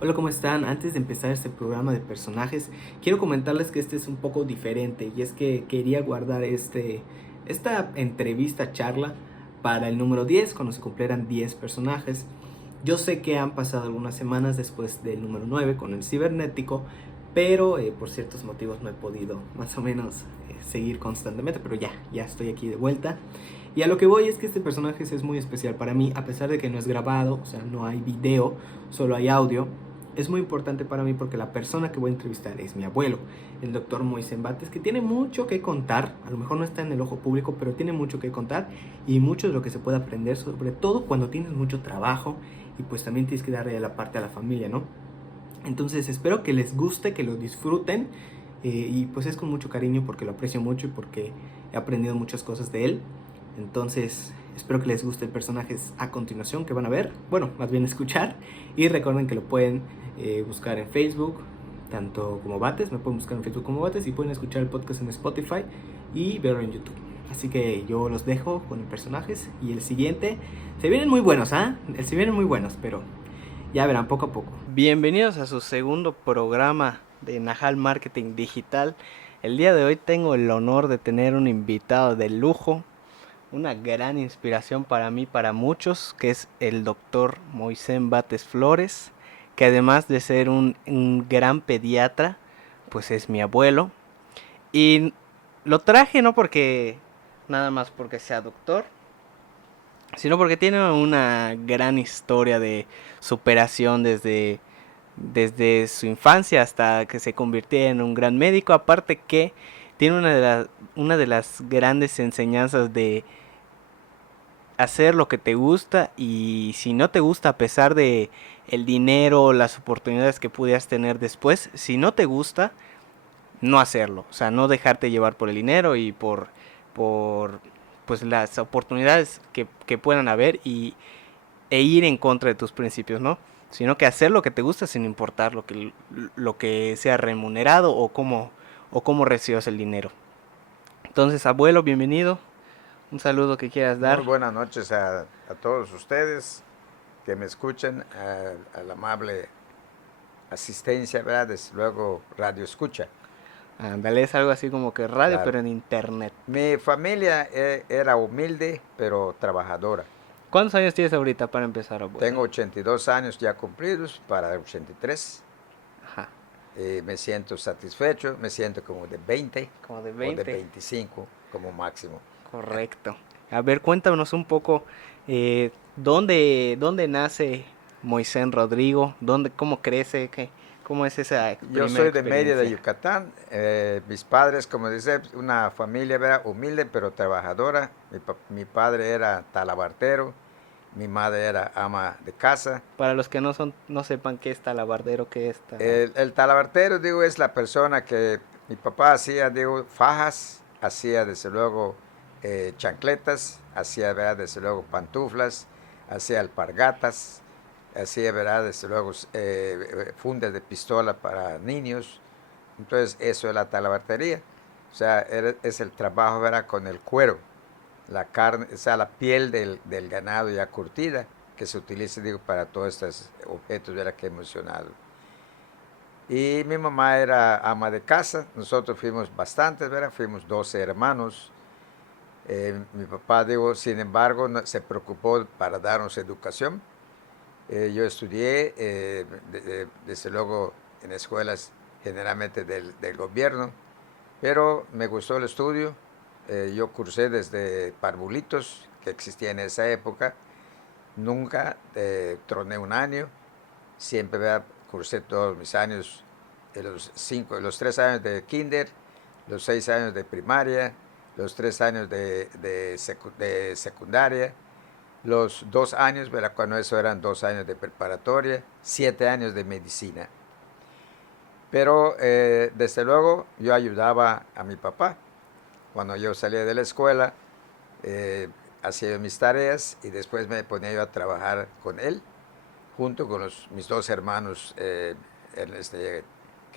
Hola, ¿cómo están? Antes de empezar este programa de personajes, quiero comentarles que este es un poco diferente y es que quería guardar esta entrevista charla para el número 10 cuando se cumplieran 10 personajes. Yo sé que han pasado algunas semanas después del número 9 con el cibernético, pero por ciertos motivos no he podido más o menos seguir constantemente, pero ya estoy aquí de vuelta. Y a lo que voy es que este personaje es muy especial para mí, a pesar de que no es grabado, o sea, no hay video, solo hay audio. Es muy importante para mí porque la persona que voy a entrevistar es mi abuelo, el doctor Moisés Bates, que tiene mucho que contar, a lo mejor no está en el ojo público, pero tiene mucho que contar y mucho de lo que se puede aprender, sobre todo cuando tienes mucho trabajo y pues también tienes que darle la parte a la familia, ¿no? Entonces espero que les guste, que lo disfruten y pues es con mucho cariño porque lo aprecio mucho y porque he aprendido muchas cosas de él. Entonces espero que les guste el personaje a continuación que van a ver, bueno, más bien escuchar. Y recuerden que lo pueden buscar en Facebook, tanto como Bates, me pueden buscar en Facebook como Bates y pueden escuchar el podcast en Spotify y verlo en YouTube. Así que yo los dejo con los personajes y el siguiente, se vienen muy buenos, ¿ah? Se vienen muy buenos, pero ya verán poco a poco. Bienvenidos a su segundo programa de Najal Marketing Digital. El día de hoy tengo el honor de tener un invitado de lujo, una gran inspiración para mí, para muchos, que es el doctor Moisés Bates Flores, que además de ser un gran pediatra, pues es mi abuelo. Y lo traje no porque nada más porque sea doctor, sino porque tiene una gran historia de superación desde su infancia hasta que se convirtió en un gran médico. Aparte que tiene una de las grandes enseñanzas de hacer lo que te gusta, y si no te gusta, a pesar de el dinero, las oportunidades que pudieras tener después, si no te gusta, no hacerlo. O sea, no dejarte llevar por el dinero y por pues las oportunidades que puedan haber e ir en contra de tus principios, ¿no? Sino que hacer lo que te gusta sin importar lo que sea remunerado o cómo recibas el dinero. Entonces, abuelo, bienvenido. Un saludo que quieras Muy dar. buenas noches a todos ustedes que me escuchan, a la amable asistencia, ¿verdad? Desde luego, radio escucha. Ándale, es algo así como que radio, Claro. pero en internet. Mi familia era humilde, pero trabajadora. ¿Cuántos años tienes ahorita para empezar, abuelo? Tengo 82 años ya cumplidos para 83. Ajá, Me siento satisfecho, me siento como de 20 como de o de 20. 25 como máximo. Correcto. A ver, cuéntanos un poco dónde nace Moisés Rodrigo, cómo crece, cómo es esa Yo primera soy de Mérida, de experiencia. Yucatán. Mis padres, como dice, una familia ¿verdad? Humilde pero trabajadora. Mi padre era talabartero, mi madre era ama de casa. Para los que no sepan qué es talabardero, qué es El talabartero, digo, es la persona que mi papá hacía, digo, fajas, hacía desde luego chancletas, hacía, ¿verdad? Desde luego pantuflas, hacía alpargatas, hacía, ¿verdad? Desde luego fundas de pistola para niños. Entonces, eso es la talabartería. O sea, es el trabajo, ¿verdad? Con el cuero, la carne, o sea, la piel del ganado ya curtida, que se utiliza, digo, para todos estos objetos, ¿verdad? Que he mencionado. Y mi mamá era ama de casa, nosotros fuimos bastantes, ¿verdad? Fuimos 12 hermanos. Mi papá, digo, sin embargo, se preocupó para darnos educación. Yo estudié, desde luego, en escuelas generalmente del gobierno, pero me gustó el estudio. Yo cursé desde parvulitos, que existía en esa época. Nunca troné un año. Siempre ¿verdad? Cursé todos mis años, los 3 años de kinder, los 6 años de primaria, los 3 años de secundaria, los 2 años, ¿verdad? Cuando eso eran 2 años de preparatoria, 7 años de medicina. Pero desde luego yo ayudaba a mi papá. Cuando yo salía de la escuela, eh, hacía mis tareas y después me ponía yo a trabajar con él, junto con mis dos hermanos, que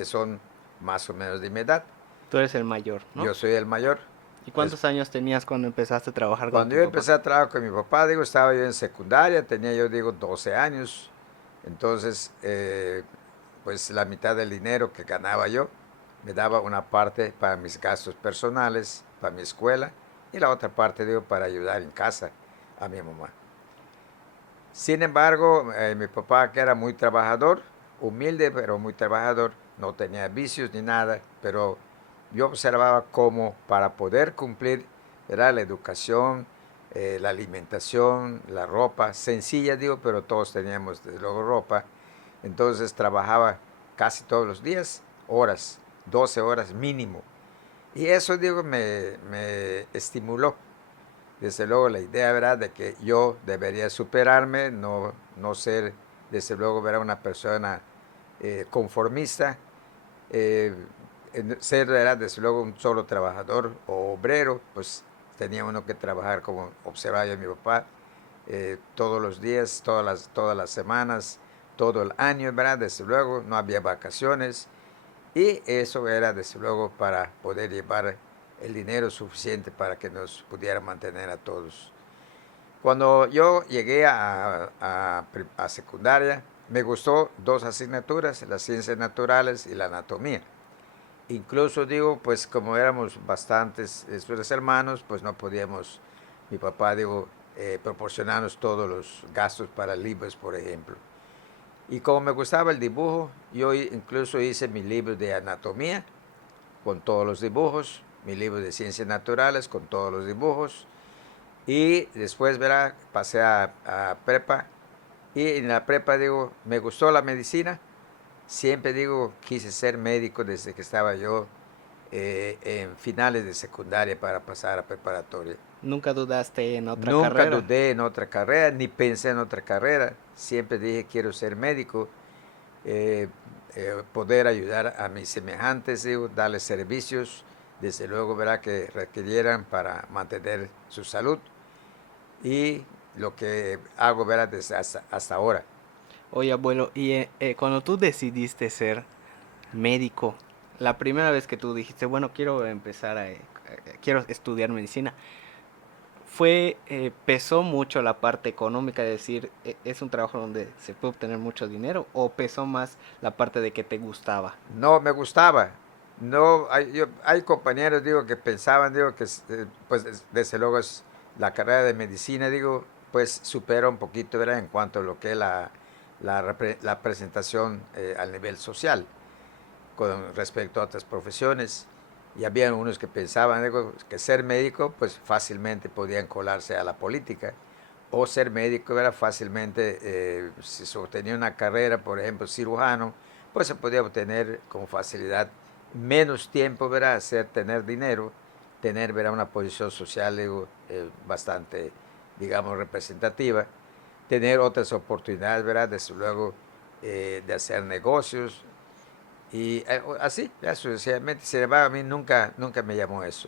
son más o menos de mi edad. Tú eres el mayor, ¿no? Yo soy el mayor. ¿Y Es- cuántos años tenías cuando empezaste a trabajar con Cuando tu yo papá? empecé a trabajar con mi papá, digo, estaba yo en secundaria, tenía yo, digo, 12 años. Entonces, pues la mitad del dinero que ganaba yo, me daba una parte para mis gastos personales, para mi escuela, y la otra parte, digo, para ayudar en casa a mi mamá. Sin embargo, mi papá, que era muy trabajador, humilde, pero muy trabajador, no tenía vicios ni nada, pero yo observaba cómo para poder cumplir, era la educación, la alimentación, la ropa, sencilla digo, pero todos teníamos desde luego ropa. Entonces trabajaba casi todos los días, horas, 12 horas mínimo. Y eso digo me estimuló. Desde luego la idea, ¿verdad?, de que yo debería superarme, no ser, desde luego, ¿verdad?, una persona conformista, eh, ser, ¿verdad?, desde luego un solo trabajador o obrero, pues tenía uno que trabajar como observaba yo a mi papá, todos los días, todas las semanas, todo el año, ¿verdad? Desde luego, no había vacaciones y eso era, desde luego, para poder llevar el dinero suficiente para que nos pudiera mantener a todos. Cuando yo llegué a secundaria, me gustó dos asignaturas, las ciencias naturales y la anatomía. Incluso digo, pues como éramos bastantes hermanos, pues no podíamos, mi papá digo, proporcionarnos todos los gastos para libros, por ejemplo. Y como me gustaba el dibujo, yo incluso hice mi libro de anatomía con todos los dibujos, mi libro de ciencias naturales con todos los dibujos. Y después, verá, pasé a prepa. Y en la prepa, digo, me gustó la medicina. Siempre, digo, quise ser médico desde que estaba yo en finales de secundaria para pasar a preparatoria. ¿Nunca dudaste en otra Nunca carrera? dudé en otra carrera, ni pensé en otra carrera. Siempre dije, quiero ser médico, eh, poder ayudar a mis semejantes, digo, darles servicios, desde luego, verá, que requirieran para mantener su salud. Y lo que hago, verá, desde hasta ahora. Oye, abuelo, y cuando tú decidiste ser médico, la primera vez que tú dijiste, bueno, quiero empezar quiero estudiar medicina, pesó mucho la parte económica de decir, es un trabajo donde se puede obtener mucho dinero, o pesó más la parte de que te gustaba? No, me gustaba. No, hay compañeros, digo, que pensaban, digo, que pues desde luego es la carrera de medicina, digo, pues supera un poquito, ¿verdad?, en cuanto a lo que es la presentación al nivel social con respecto a otras profesiones. Y había unos que pensaban, digo, que ser médico, pues fácilmente podían colarse a la política. O ser médico era fácilmente, si se obtenía una carrera, por ejemplo, cirujano, pues se podía obtener con facilidad menos tiempo, ¿verdad?, hacer, tener dinero, tener, ¿verdad?, una posición social, digo, bastante, digamos, representativa, tener otras oportunidades, ¿verdad?, desde luego, de hacer negocios, y así, ya sucesivamente. Sin embargo, a mí nunca me llamó eso.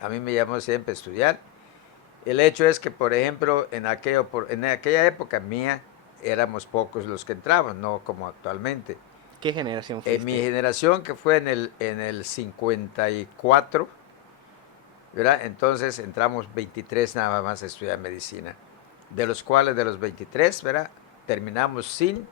A mí me llamó siempre estudiar. El hecho es que, por ejemplo, en aquella época mía, éramos pocos los que entraban, no como actualmente. ¿Qué generación En mi fuiste? generación, que fue en el 54, ¿verdad? Entonces entramos 23 nada más a estudiar medicina, de los cuales de los 23, ¿verdad?, terminamos sin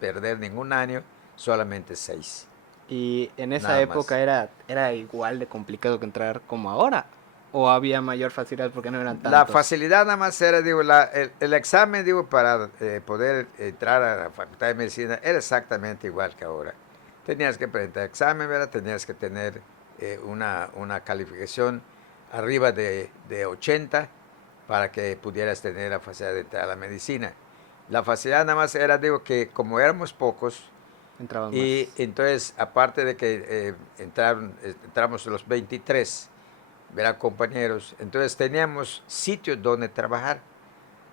perder ningún año, solamente 6, ¿Y en esa nada época más. era igual de complicado que entrar como ahora? ¿O había mayor facilidad porque no eran La tantos? facilidad nada más era, digo, el examen, digo, para poder entrar a la Facultad de Medicina era exactamente igual que ahora. Tenías que presentar examen, ¿verdad? Tenías que tener una calificación arriba de 80 para que pudieras tener la facilidad de entrar a la medicina. La facilidad nada más era, digo, que como éramos pocos, Entraban y más. entonces, aparte de que entramos los 23, verá, compañeros, entonces teníamos sitios donde trabajar.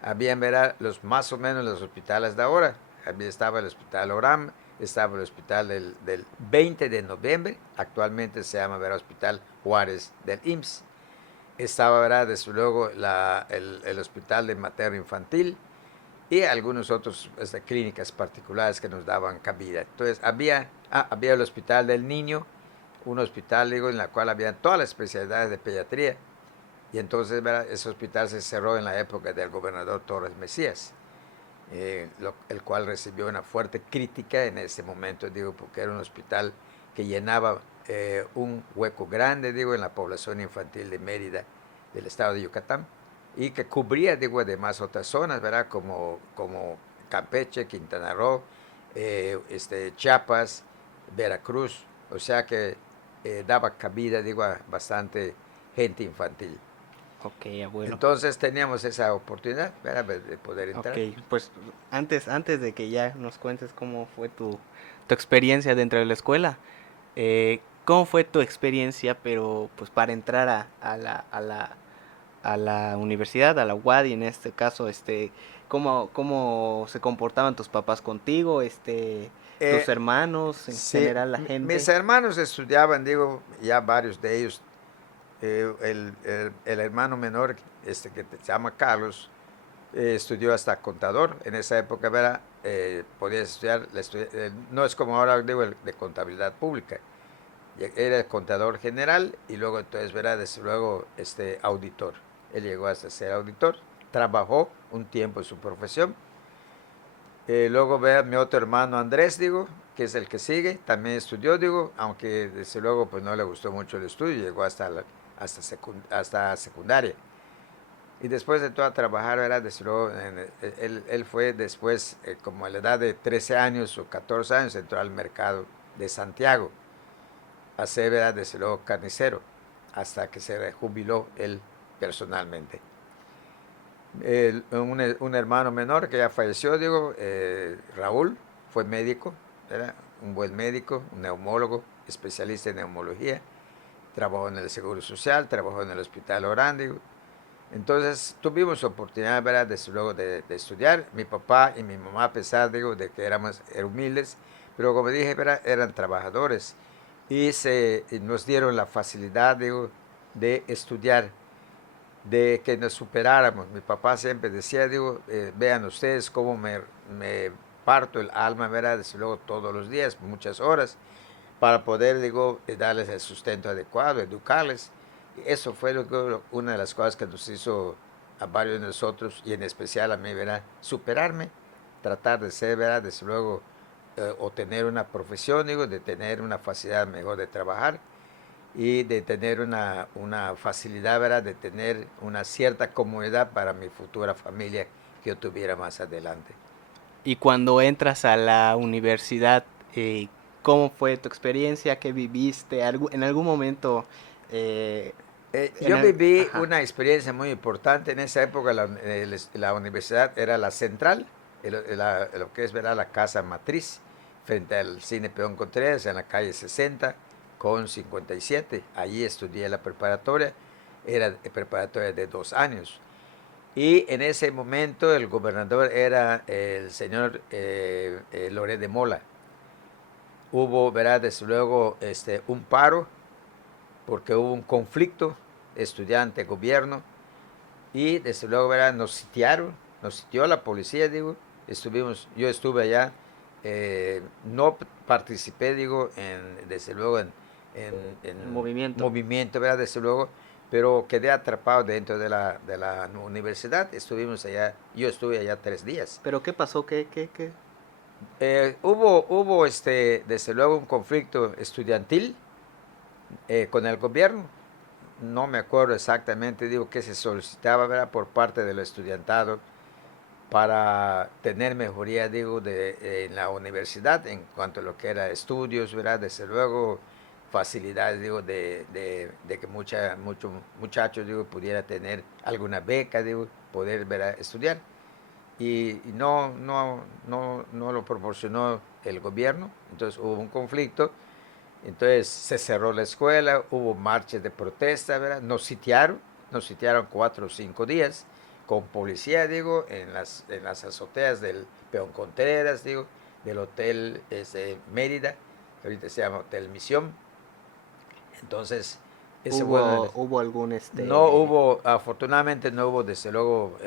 Habían, verá, más o menos los hospitales de ahora. Estaba el Hospital Oram, estaba el Hospital del 20 de noviembre, actualmente se llama, verá, Hospital Juárez del IMSS. Estaba, verá, desde luego el Hospital de Materno Infantil y algunos otros clínicas particulares que nos daban cabida. Entonces había el Hospital del Niño, un hospital, digo, en la cual había todas las especialidades de pediatría. Y entonces, ¿verdad?, ese hospital se cerró en la época del gobernador Torres Mesías. el cual recibió una fuerte crítica en ese momento, digo, porque era un hospital que llenaba un hueco grande, digo, en la población infantil de Mérida, del estado de Yucatán, y que cubría, digo, además otras zonas, ¿verdad? Como Campeche, Quintana Roo, Chiapas, Veracruz, o sea que daba cabida, digo, a bastante gente infantil. Ok, abuelo. Entonces teníamos esa oportunidad, ¿verdad?, de poder Ok, entrar. pues antes de que ya nos cuentes cómo fue tu experiencia dentro de la escuela, ¿cómo fue tu experiencia, pero pues para entrar a la universidad, a la UAD, y en este caso, cómo se comportaban tus papás contigo, tus Eh, hermanos, en sí, general la mis gente? hermanos estudiaban, digo, ya varios de ellos. El hermano menor, que se llama Carlos, estudió hasta contador. En esa época, ¿verdad? Podías estudiar, no es como ahora, digo, de contabilidad pública. Era el contador general y luego, entonces, ¿verdad? Desde luego, auditor. Él llegó hasta ser auditor, trabajó un tiempo en su profesión. Luego ve a mi otro hermano Andrés, digo, que es el que sigue, también estudió, digo, aunque desde luego pues no le gustó mucho el estudio, llegó hasta secundaria. Y después entró a trabajar, era desde luego, él fue después, como a la edad de 13 años o 14 años, entró al mercado de Santiago, a ser, ¿verdad?, desde luego carnicero, hasta que se jubiló él personalmente. Un hermano menor que ya falleció, digo, Raúl, fue médico, era un buen médico, un neumólogo, especialista en neumología, trabajó en el Seguro Social, trabajó en el Hospital Orán, digo. Entonces tuvimos oportunidad, ¿verdad?, desde luego de estudiar. Mi papá y mi mamá, a pesar, digo, de que éramos humildes, pero como dije, ¿verdad?, eran trabajadores y nos dieron la facilidad, digo, de estudiar, de que nos superáramos. Mi papá siempre decía, digo, vean ustedes cómo me parto el alma, ¿verdad?, desde luego todos los días, muchas horas, para poder, digo, darles el sustento adecuado, educarles. Y eso fue una de las cosas que nos hizo a varios de nosotros, y en especial a mí, ¿verdad?, superarme, tratar de ser, ¿verdad?, desde luego, o tener una profesión, digo, de tener una facilidad mejor de trabajar y de tener una facilidad, ¿verdad?, de tener una cierta comodidad para mi futura familia que yo tuviera más adelante. Y cuando entras a la universidad, ¿cómo fue tu experiencia? ¿Qué viviste? ¿En algún momento? eh, Yo viví Ajá. una experiencia muy importante. En esa época la universidad era la central, lo que es, ¿verdad?, la casa matriz, frente al Cine Peón Contreras, en la calle 60 con 57. Allí estudié la preparatoria, era preparatoria de 2 años. Y en ese momento el gobernador era el señor Loret de Mola. Hubo, ¿verdad?, desde luego, un paro, porque hubo un conflicto estudiante-gobierno, y desde luego, ¿verdad?, nos sitió la policía, digo. Yo estuve allá, no participé, digo, desde luego, El en movimiento. movimiento, ¿verdad?, desde luego, pero quedé atrapado dentro de la universidad. Yo estuve allá 3 días. ¿Pero qué pasó? ¿Qué? Hubo desde luego, un conflicto estudiantil con el gobierno. No me acuerdo exactamente, digo, qué se solicitaba, ¿verdad?, por parte del estudiantado para tener mejoría, digo, en la universidad en cuanto a lo que era estudios, ¿verdad? Desde luego, facilidades, digo, de que muchos muchachos, digo, pudiera tener alguna beca, digo, poder, ¿verdad?, estudiar. Y no lo proporcionó el gobierno. Entonces hubo un conflicto. Entonces se cerró la escuela, hubo marchas de protesta, ¿verdad? Nos sitiaron 4 o 5 días con policía, digo, en las azoteas del Peón Contreras, digo, del Hotel Mérida, que ahorita se llama Hotel Misión. Entonces, ese fue ¿Hubo algún no hubo, afortunadamente no hubo, desde luego,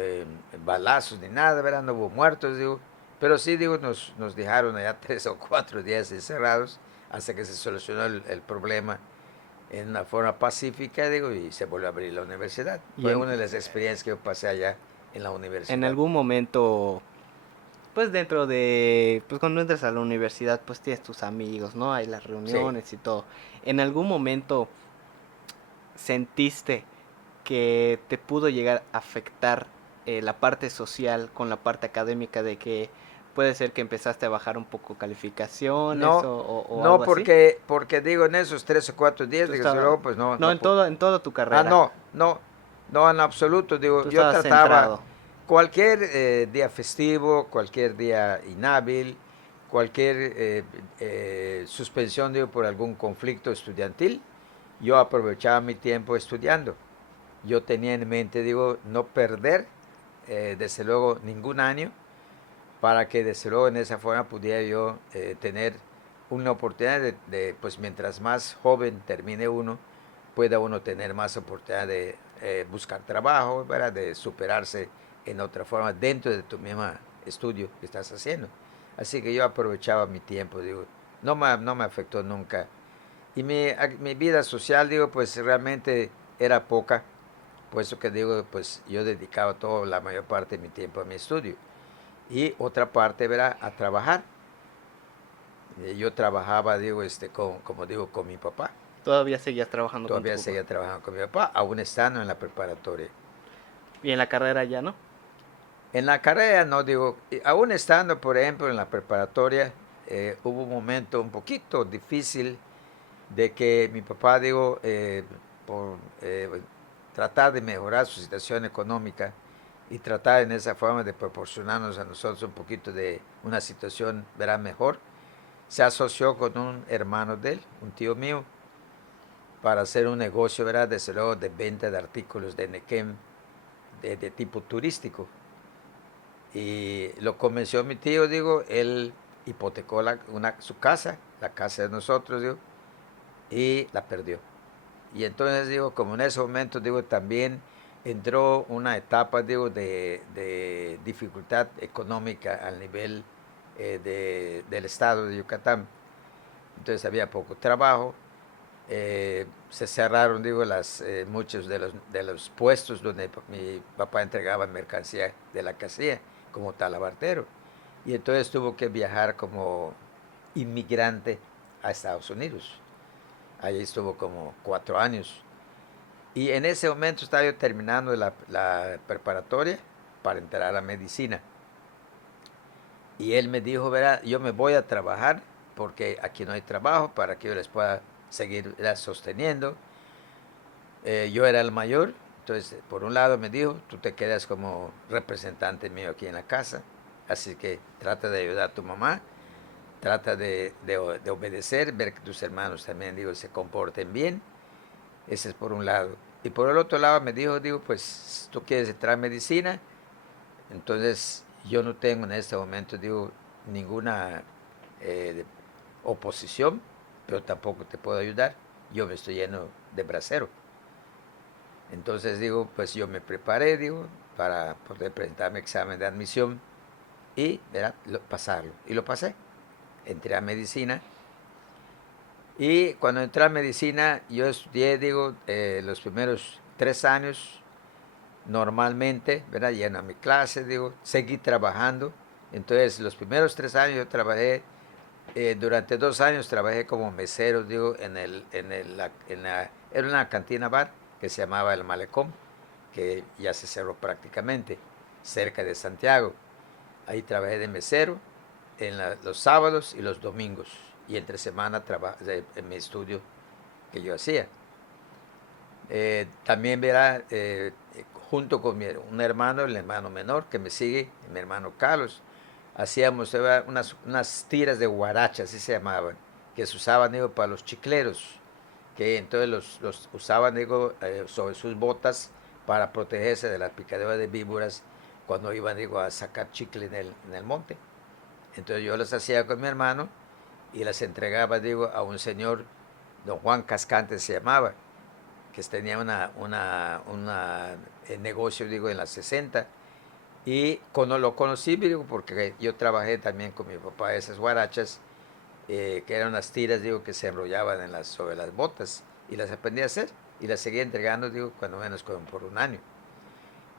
balazos ni nada, ¿verdad? No hubo muertos, digo. Pero sí, digo, nos dejaron allá 3 o 4 días encerrados hasta que se solucionó el problema en una forma pacífica, digo, y se volvió a abrir la universidad. y Fue una de las experiencias que yo pasé allá en la en universidad. algún momento pues dentro de, pues cuando entras a la universidad, pues tienes tus amigos, ¿no? Hay las Sí. reuniones y todo. ¿En algún momento sentiste que te pudo llegar a afectar la parte social con la parte académica de que puede ser que empezaste a bajar un poco calificaciones No, o no algo así? porque digo en esos 3 o 4 días, Tú digo, desde estabas, luego, pues no, no, no. en toda tu Ah, carrera, no, no, no en absoluto. Digo, tú yo estabas trataba centrado. cualquier día festivo, cualquier día inhábil, cualquier suspensión, digo, por algún conflicto estudiantil, yo aprovechaba mi tiempo estudiando. Yo tenía en mente, digo, no perder, desde luego, ningún año para que desde luego en esa forma pudiera yo tener una oportunidad pues mientras más joven termine uno, pueda uno tener más oportunidad de buscar trabajo, ¿verdad? De superarse en otra forma dentro de tu mismo estudio que estás haciendo. Así que yo aprovechaba mi tiempo, digo, no me afectó nunca. Y mi vida social, digo, pues realmente era poca, puesto que digo, pues yo dedicaba toda la mayor parte de mi tiempo a mi estudio y otra parte, ¿verdad? A trabajar. Yo trabajaba, digo, como digo, con mi papá. Todavía seguías trabajando con tu Todavía papá. seguía trabajando con mi papá, aún estando en la preparatoria. Y en la carrera ya, ¿no? En la carrera, no digo, aún estando, por ejemplo, en la preparatoria, hubo un momento un poquito difícil de que mi papá, digo, por tratar de mejorar su situación económica y tratar en esa forma de proporcionarnos a nosotros un poquito de una situación, verá, mejor, se asoció con un hermano de él, un tío mío, para hacer un negocio, ¿verdad? Desde luego de venta de artículos de Nequem de tipo turístico. Y lo convenció mi tío, digo, él hipotecó su casa, la casa de nosotros, digo, y la perdió. Y entonces, digo, como en ese momento, digo, también entró una etapa, digo, de dificultad económica al nivel del estado de Yucatán. Entonces había poco trabajo, se cerraron, digo, muchos de los puestos donde mi papá entregaba mercancía de la casilla como talabartero. Y entonces tuvo que viajar como inmigrante a Estados Unidos. Allí estuvo como 4 años. Y en ese momento estaba yo terminando la preparatoria para entrar a medicina. Y él me dijo, verá, yo me voy a trabajar porque aquí no hay trabajo para que yo les pueda seguir sosteniendo. Yo era el mayor, entonces por un lado me dijo, tú te quedas como representante mío aquí en la casa, así que trata de ayudar a tu mamá, trata de obedecer, ver que tus hermanos también, digo, se comporten bien, ese es por un lado. Y por el otro lado me dijo, digo, pues si tú quieres entrar a medicina, entonces yo no tengo en este momento, digo, ninguna oposición, pero tampoco te puedo ayudar, yo me estoy lleno de bracero. Entonces digo, pues yo me preparé, digo, para poder presentar mi examen de admisión y pasarlo. Y lo pasé. Entré a medicina. Y cuando entré a medicina, yo estudié, digo, los primeros 3 años normalmente, ¿verdad? Lleno a mi clase, digo, seguí trabajando. Entonces, los primeros 3 años yo trabajé, durante 2 años trabajé como mesero, digo, era una cantina bar que se llamaba El Malecón, que ya se cerró prácticamente, cerca de Santiago. Ahí trabajé de mesero los sábados y los domingos. Y entre semana trabajé en mi estudio que yo hacía. También verá, junto con un hermano, el hermano menor que me sigue, mi hermano Carlos, hacíamos unas tiras de guaracha, así se llamaban, que se usaban, digo, para los chicleros, que entonces los usaban, digo, sobre sus botas para protegerse de la picadura de víboras cuando iban, digo, a sacar chicle en el monte. Entonces yo las hacía con mi hermano y las entregaba, digo, a un señor, don Juan Cascante se llamaba, que tenía negocio, digo, en las 60. Y cuando lo conocí, digo, porque yo trabajé también con mi papá esas guarachas, que eran unas tiras, digo, que se enrollaban sobre las botas, y las aprendí a hacer, y las seguí entregando, digo, cuando menos como por un año.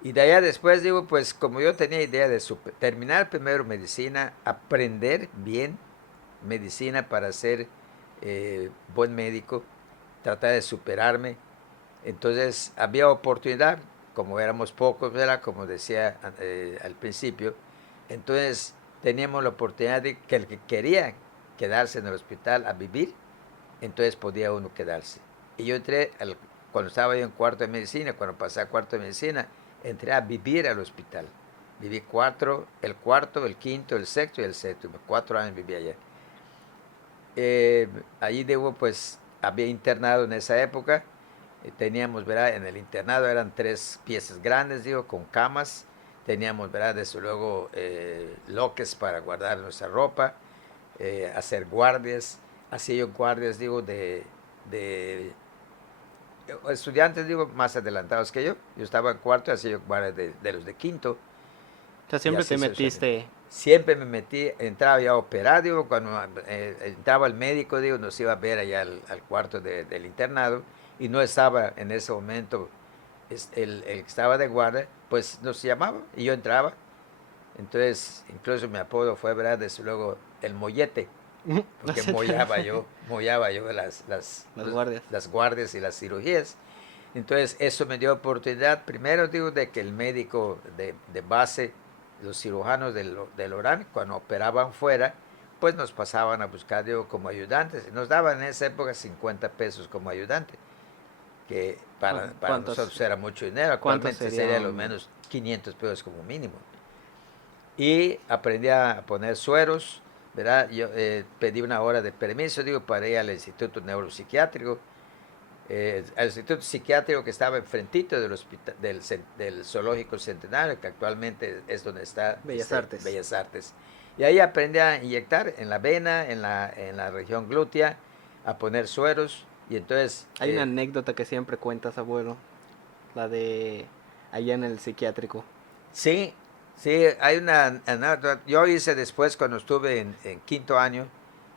Y de allá después, digo, pues como yo tenía idea de terminar primero medicina, aprender bien medicina para ser buen médico, tratar de superarme. Entonces había oportunidad, como éramos pocos, ¿verdad? Como decía al principio, entonces teníamos la oportunidad de que el que quería quedarse en el hospital a vivir, entonces podía uno quedarse. Y yo entré, cuando estaba yo en cuarto de medicina, cuando pasé a cuarto de medicina, entré a vivir al hospital. Viví el cuarto, el quinto, el sexto y el séptimo. 4 años viví allá. Allí debo, pues, había internado en esa época. Teníamos, ¿verdad? En el internado eran 3 piezas grandes, digo, con camas. Teníamos, ¿verdad? Desde luego, loques para guardar nuestra ropa, hacer guardias. Hacía yo guardias, digo, de estudiantes, digo, más adelantados que yo. Yo estaba en cuarto, hacía yo guardias de los de quinto. O sea, Y siempre te así metiste. siempre me metí, entraba ya a operar, digo, cuando entraba el médico, digo, nos iba a ver allá al cuarto del internado y no estaba en ese momento el que estaba de guardia, pues nos llamaba y yo entraba. Entonces, incluso mi apodo fue, ¿verdad? Desde luego, el mollete, porque mollaba yo Las guardias. las guardias y las cirugías. Entonces, eso me dio oportunidad, primero digo, de que el médico de base, los cirujanos del ORAN, cuando operaban fuera, pues nos pasaban a buscar, digo, como ayudantes. Nos daban en esa época 50 pesos como ayudante, que para nosotros era mucho dinero. ¿Cuántos Actualmente sería lo serían? menos 500 pesos como mínimo. Y aprendí a poner sueros, ¿verdad? Yo pedí una hora de permiso, digo, para ir al Instituto Neuropsiquiátrico, al instituto psiquiátrico que estaba enfrentito del hospital, del zoológico Centenario, que actualmente es donde está Bellas Artes. Bellas Artes. Y ahí aprendí a inyectar en la vena, en la región glútea, a poner sueros. Y entonces, Hay una anécdota que siempre cuentas, abuelo. La de allá en el psiquiátrico. sí, sí, hay una anécdota. Yo hice después, cuando estuve en quinto año,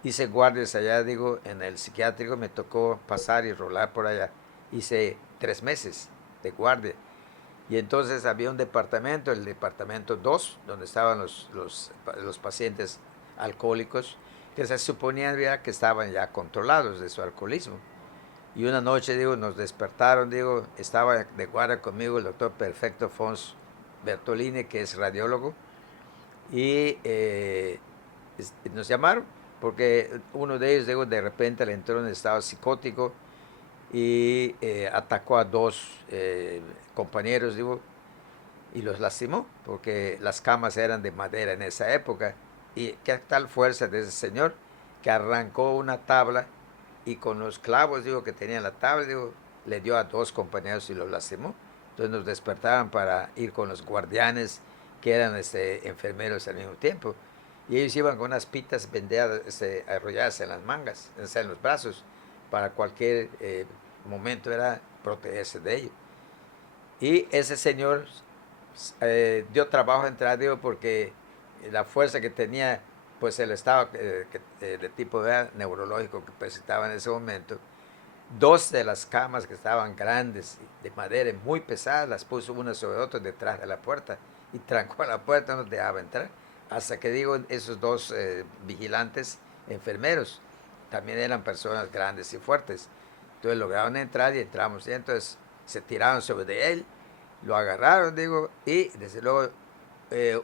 hice guardias allá, digo, en el psiquiátrico, me tocó pasar y rolar por allá. Hice 3 meses de guardia. Y entonces había un departamento, el departamento 2, donde estaban los pacientes alcohólicos, que se suponía ya que estaban ya controlados de su alcoholismo. Y una noche, digo, nos despertaron, digo, estaba de guardia conmigo el doctor Perfecto Fons Bertolini, que es radiólogo, y nos llamaron porque uno de ellos, digo, de repente le entró en estado psicótico y atacó a 2 compañeros, digo, y los lastimó, porque las camas eran de madera en esa época. Y qué tal fuerza de ese señor que arrancó una tabla y con los clavos, digo, que tenía la tabla, digo, le dio a 2 compañeros y los lastimó. Entonces nos despertaban para ir con los guardianes, que eran enfermeros al mismo tiempo. Y ellos iban con unas pitas vendeadas, arrolladas en las mangas, en los brazos, para cualquier momento era protegerse de ello. Y ese señor dio trabajo entrar, digo, porque la fuerza que tenía, pues el estado de tipo neurológico que presentaba en ese momento, 2 de las camas que estaban grandes, de madera, muy pesadas, las puso una sobre otra detrás de la puerta y trancó la puerta, no dejaba entrar. Hasta que digo, esos 2 vigilantes, enfermeros, también eran personas grandes y fuertes. Entonces lograron entrar y entramos. Y entonces se tiraron sobre él, lo agarraron, digo, y desde luego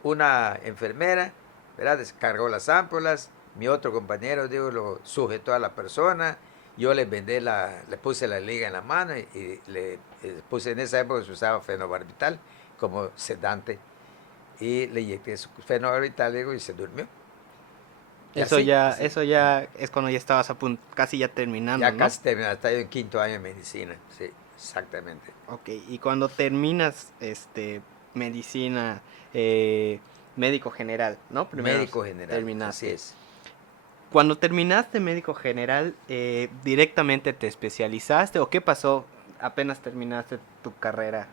una enfermera, ¿verdad? Descargó las ámpulas, mi otro compañero, digo, lo sujetó a la persona, yo le le puse la liga en la mano y le puse, en esa época se usaba fenobarbital como sedante, y le inyecté su fenobarbital, digo, y se durmió. Y así, así. Eso ya es cuando ya estabas casi ya terminando, Ya ¿no? casi terminado, está yo en quinto año de medicina, sí, exactamente. Ok, y cuando terminas medicina, médico general, ¿no? Primero Médico general, así terminaste. es. Cuando terminaste médico general, ¿directamente te especializaste o qué pasó apenas terminaste tu carrera?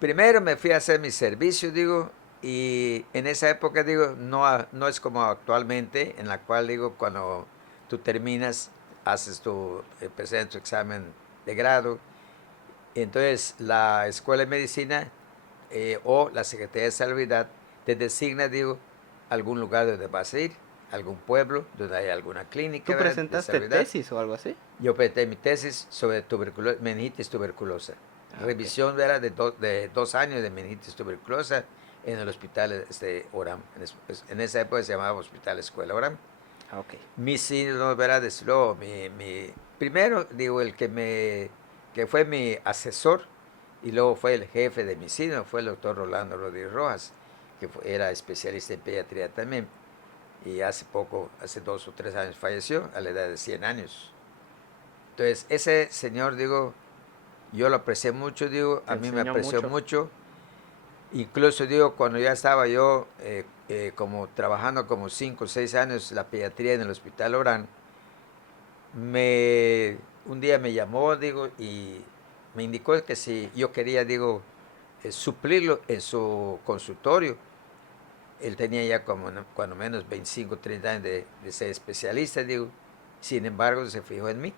Primero me fui a hacer mi servicio, digo, y en esa época, digo, no es como actualmente, en la cual, digo, cuando tú terminas, haces presentas tu examen de grado. Entonces, la escuela de medicina o la Secretaría de Salubridad te designa, digo, algún lugar donde vas a ir, algún pueblo donde hay alguna clínica, ¿Tú ¿verdad?, de presentaste salubridad. tesis o algo así? Yo presenté mi tesis sobre meningitis tuberculosa. Revisión, Ok. ¿verdad?, de 2 años de meningitis tuberculosa en el hospital Oram. En esa época se llamaba Hospital Escuela Oram. Ok. Mi síndrome, ¿verdad?, desde luego, primero, digo, que fue mi asesor y luego fue el jefe de mi síndrome, fue el doctor Rolando Rodríguez Rojas, que era especialista en pediatría también. Y hace 2 o 3 años falleció, a la edad de 100 años. Entonces, ese señor, digo, yo lo aprecié mucho, digo, Te a mí me enseñó apreció mucho. mucho. Incluso, digo, cuando ya estaba yo como trabajando como 5 o 6 años la pediatría en el Hospital Orán, un día me llamó, digo, y me indicó que si yo quería, digo, suplirlo en su consultorio. Él tenía ya como cuando menos 25 o 30 años de ser especialista, digo. Sin embargo, se fijó en mí.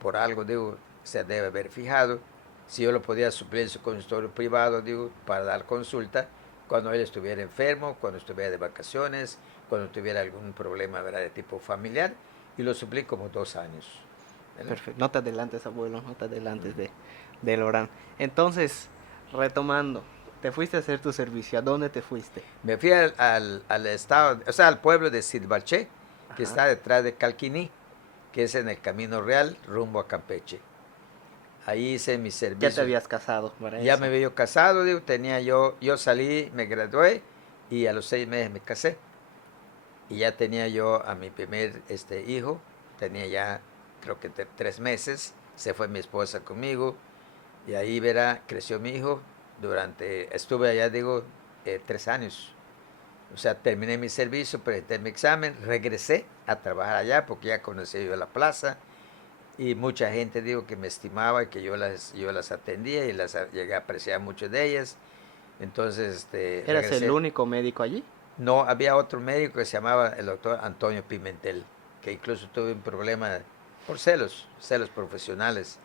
Por algo, digo, se debe haber fijado. Si yo lo podía suplir en su consultorio privado, digo, para dar consulta, cuando él estuviera enfermo, cuando estuviera de vacaciones, cuando tuviera algún problema, ¿verdad?, de tipo familiar, y lo suplí como 2 años, ¿verdad? Perfecto. No te adelantes, abuelo, no te adelantes del Orán. Entonces, retomando, te fuiste a hacer tu servicio. ¿A dónde te fuiste? Me fui al estado, o sea, al pueblo de Silvalché, que Ajá. está detrás de Calquiní, que es en el Camino Real rumbo a Campeche. Ahí hice mis Ya te servicios. habías casado para Ya me eso. había yo casado, digo, yo salí, me gradué y a los 6 meses me casé. Y ya tenía yo a mi primer hijo, tenía ya creo que 3 meses, se fue mi esposa conmigo y ahí verá, creció mi hijo, estuve allá, digo, 3 años. O sea, terminé mi servicio, presenté mi examen, regresé a trabajar allá porque ya conocía yo la plaza y mucha gente, digo, que me estimaba y que yo las atendía y llegué a apreciar mucho de ellas. Entonces, ¿Eras el regresé. único médico allí? No, había otro médico que se llamaba el doctor Antonio Pimentel, que incluso tuve un problema por celos profesionales.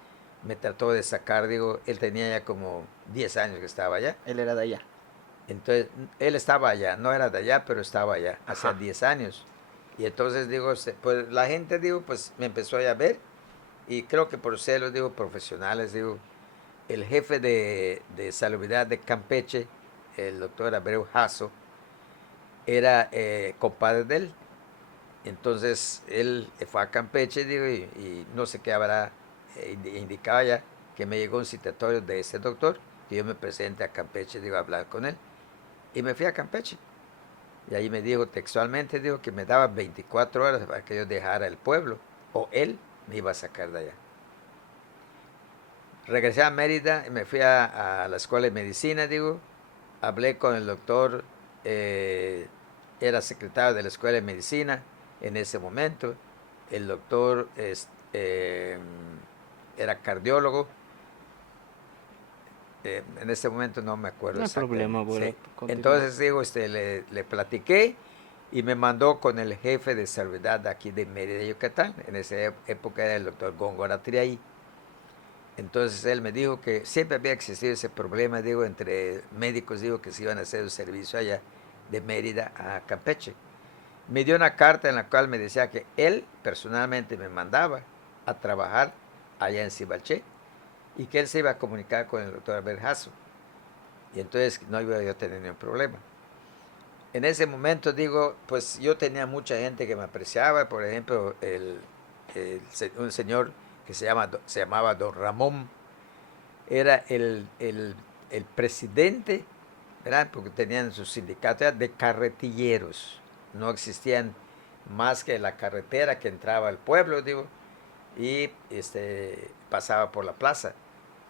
Me trató de sacar, digo, él tenía ya como 10 años que estaba allá. Él era de allá. Entonces, él estaba allá, no era de allá, pero estaba allá, hacía Ajá. 10 años. Y entonces, digo, pues la gente, digo, pues me empezó a ver, y creo que por celos, digo, profesionales, digo, el jefe de salubridad de Campeche, el doctor Abreu Jasso, era compadre de él. Entonces, él fue a Campeche, digo, y no sé qué habrá indicado ya, que me llegó un citatorio de ese doctor, que yo me presente a Campeche, digo, a hablar con él. Y me fui a Campeche. Y ahí me dijo textualmente, digo, que me daba 24 horas para que yo dejara el pueblo, o él me iba a sacar de allá. Regresé a Mérida y me fui a la escuela de medicina, digo, hablé con el doctor, era secretario de la escuela de medicina en ese momento, el doctor era cardiólogo, en ese momento no me acuerdo No hay problema, exactamente. abuelo. Sí. Continúa. Entonces digo, le platiqué y me mandó con el jefe de salubridad de aquí de Mérida, Yucatán. En esa época era el doctor Góngora Triay. Entonces él me dijo que siempre había existido ese problema, digo, entre médicos, digo, que se iban a hacer un servicio allá de Mérida a Campeche. Me dio una carta en la cual me decía que él personalmente me mandaba a trabajar allá en Cibalché y que él se iba a comunicar con el doctor Alberjazo. Y entonces no iba yo a tener ningún problema. En ese momento, digo, pues yo tenía mucha gente que me apreciaba, por ejemplo, un señor que se llamaba Don Ramón, era el presidente, ¿verdad?, porque tenían su sindicato de carretilleros, no existían más que la carretera que entraba al pueblo, digo, y pasaba por la plaza.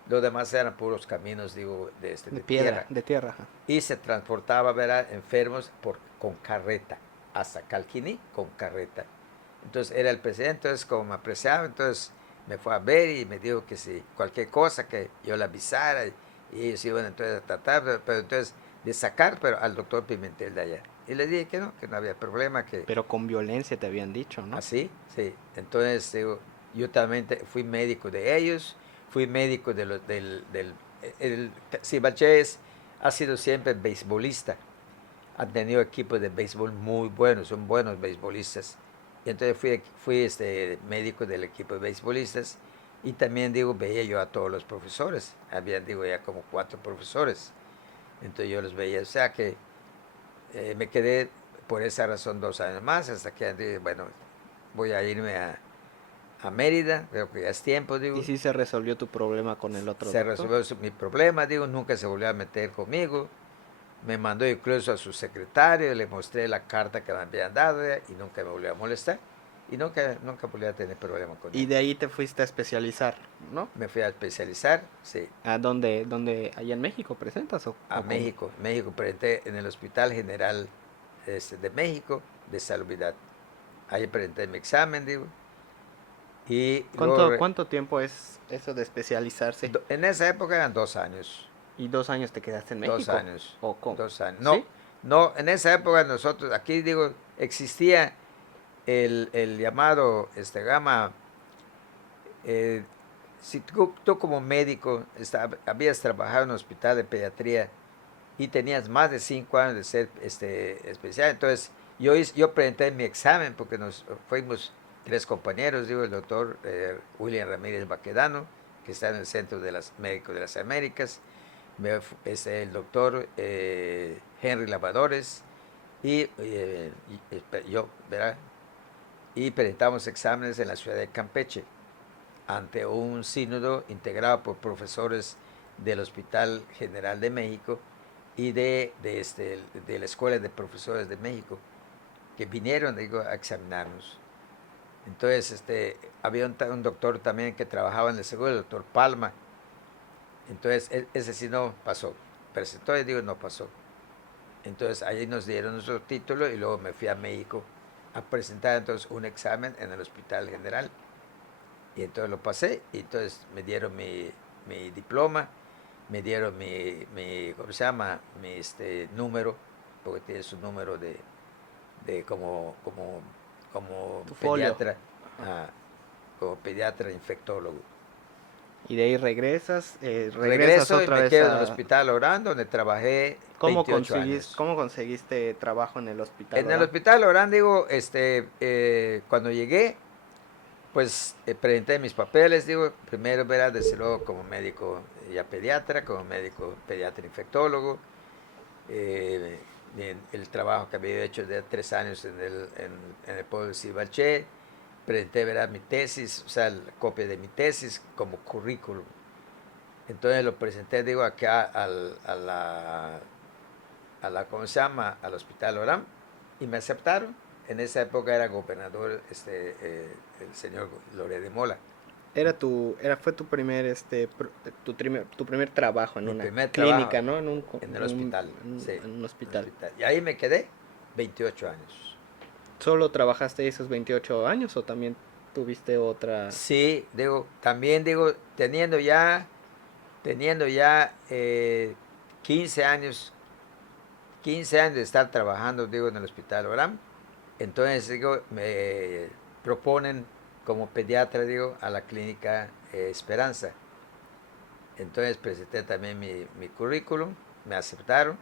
Los demás eran puros caminos, digo, De de piedra, tierra. de tierra. Ajá. Y se transportaba, ¿verdad?, enfermos con carreta, hasta Calquiní con carreta. Entonces era el presidente, entonces como me apreciaba, entonces me fue a ver y me dijo que si cualquier cosa que yo le avisara, y ellos iban entonces a tratar, pero entonces de sacar pero al doctor Pimentel de allá. Y le dije que no había problema, que Pero con violencia te habían dicho, ¿no? así, sí. Entonces digo, yo también fui médico de ellos, fui médico de los, del Cibalchés, ha sido siempre beisbolista. Han tenido equipos de béisbol muy buenos, son buenos beisbolistas. Y entonces fui médico del equipo de beisbolistas y también, digo, veía yo a todos los profesores. Habían, digo, ya como 4 profesores. Entonces yo los veía, o sea que me quedé por esa razón 2 años más, hasta que dije, bueno, voy a irme a Mérida, creo que ya es tiempo, ¿Y digo. si se resolvió tu problema con el otro Se doctor? resolvió mi problema, digo, nunca se volvió a meter conmigo. Me mandó incluso a su secretario, le mostré la carta que me habían dado y nunca me volvió a molestar. Y nunca volví a tener problema con Y él. de ahí te fuiste a especializar, ¿no? Me fui a especializar, sí, ¿A dónde allá en México presentas a o cómo? México. México presenté en el Hospital General de México de Salubridad. Ahí presenté mi examen, digo. Y luego, ¿Cuánto tiempo es eso de especializarse? en esa época eran 2 años. ¿Y 2 años te quedaste en 2 México? años. ¿O cómo? 2 años. No, ¿Sí? no, en esa época nosotros, aquí digo, existía el llamado gama. eh, si tú como médico habías trabajado en un hospital de pediatría y tenías más de 5 años de ser especial, entonces yo presenté mi examen porque nos fuimos 3 compañeros, digo, el doctor William Ramírez Baquedano, que está en el Centro de las Médicos de las Américas, el doctor Henry Lavadores y yo, ¿verdad? Y presentamos exámenes en la ciudad de Campeche ante un sínodo integrado por profesores del Hospital General de México y de la Escuela de Profesores de México, que vinieron, digo, a examinarnos. Entonces, había un doctor también que trabajaba en el seguro, el doctor Palma. Entonces, ese sí no pasó. Presentó y digo, no pasó. Entonces, ahí nos dieron nuestro título y luego me fui a México a presentar entonces un examen en el Hospital General. Y entonces lo pasé y entonces me dieron mi diploma, me dieron ¿cómo se llama? Mi número, porque tiene su número de como Tu folio. pediatra, Ajá. como pediatra infectólogo. Y de ahí regresas Regreso y otra me vez quedo en el a... hospital Orán, donde trabajé 28 años. ¿Cómo conseguiste trabajo en el hospital En el Orán? hospital Orán, digo, cuando llegué, pues presenté mis papeles, digo, primero, verás, desde luego como médico ya pediatra, como médico pediatra infectólogo, eh, el trabajo que había hecho de 3 años en el pueblo de Cibalché, presenté, verás, mi tesis, o sea, la copia de mi tesis como currículum. Entonces lo presenté, digo, acá ¿cómo se llama? Al Hospital Oram y me aceptaron. En esa época era gobernador el señor Loré de Mola. Fue tu primer, tu primer trabajo en Mi una primer trabajo clínica, ¿no? en el hospital, sí, En un en el hospital. hospital. Y ahí me quedé 28 años. ¿Solo trabajaste esos 28 años o también tuviste otra? Sí, digo, también digo, teniendo ya 15 años, 15 años de estar trabajando, digo, en el Hospital Oram, entonces, digo, me proponen como pediatra, digo, a la clínica Esperanza. Entonces presenté también mi currículum, me aceptaron.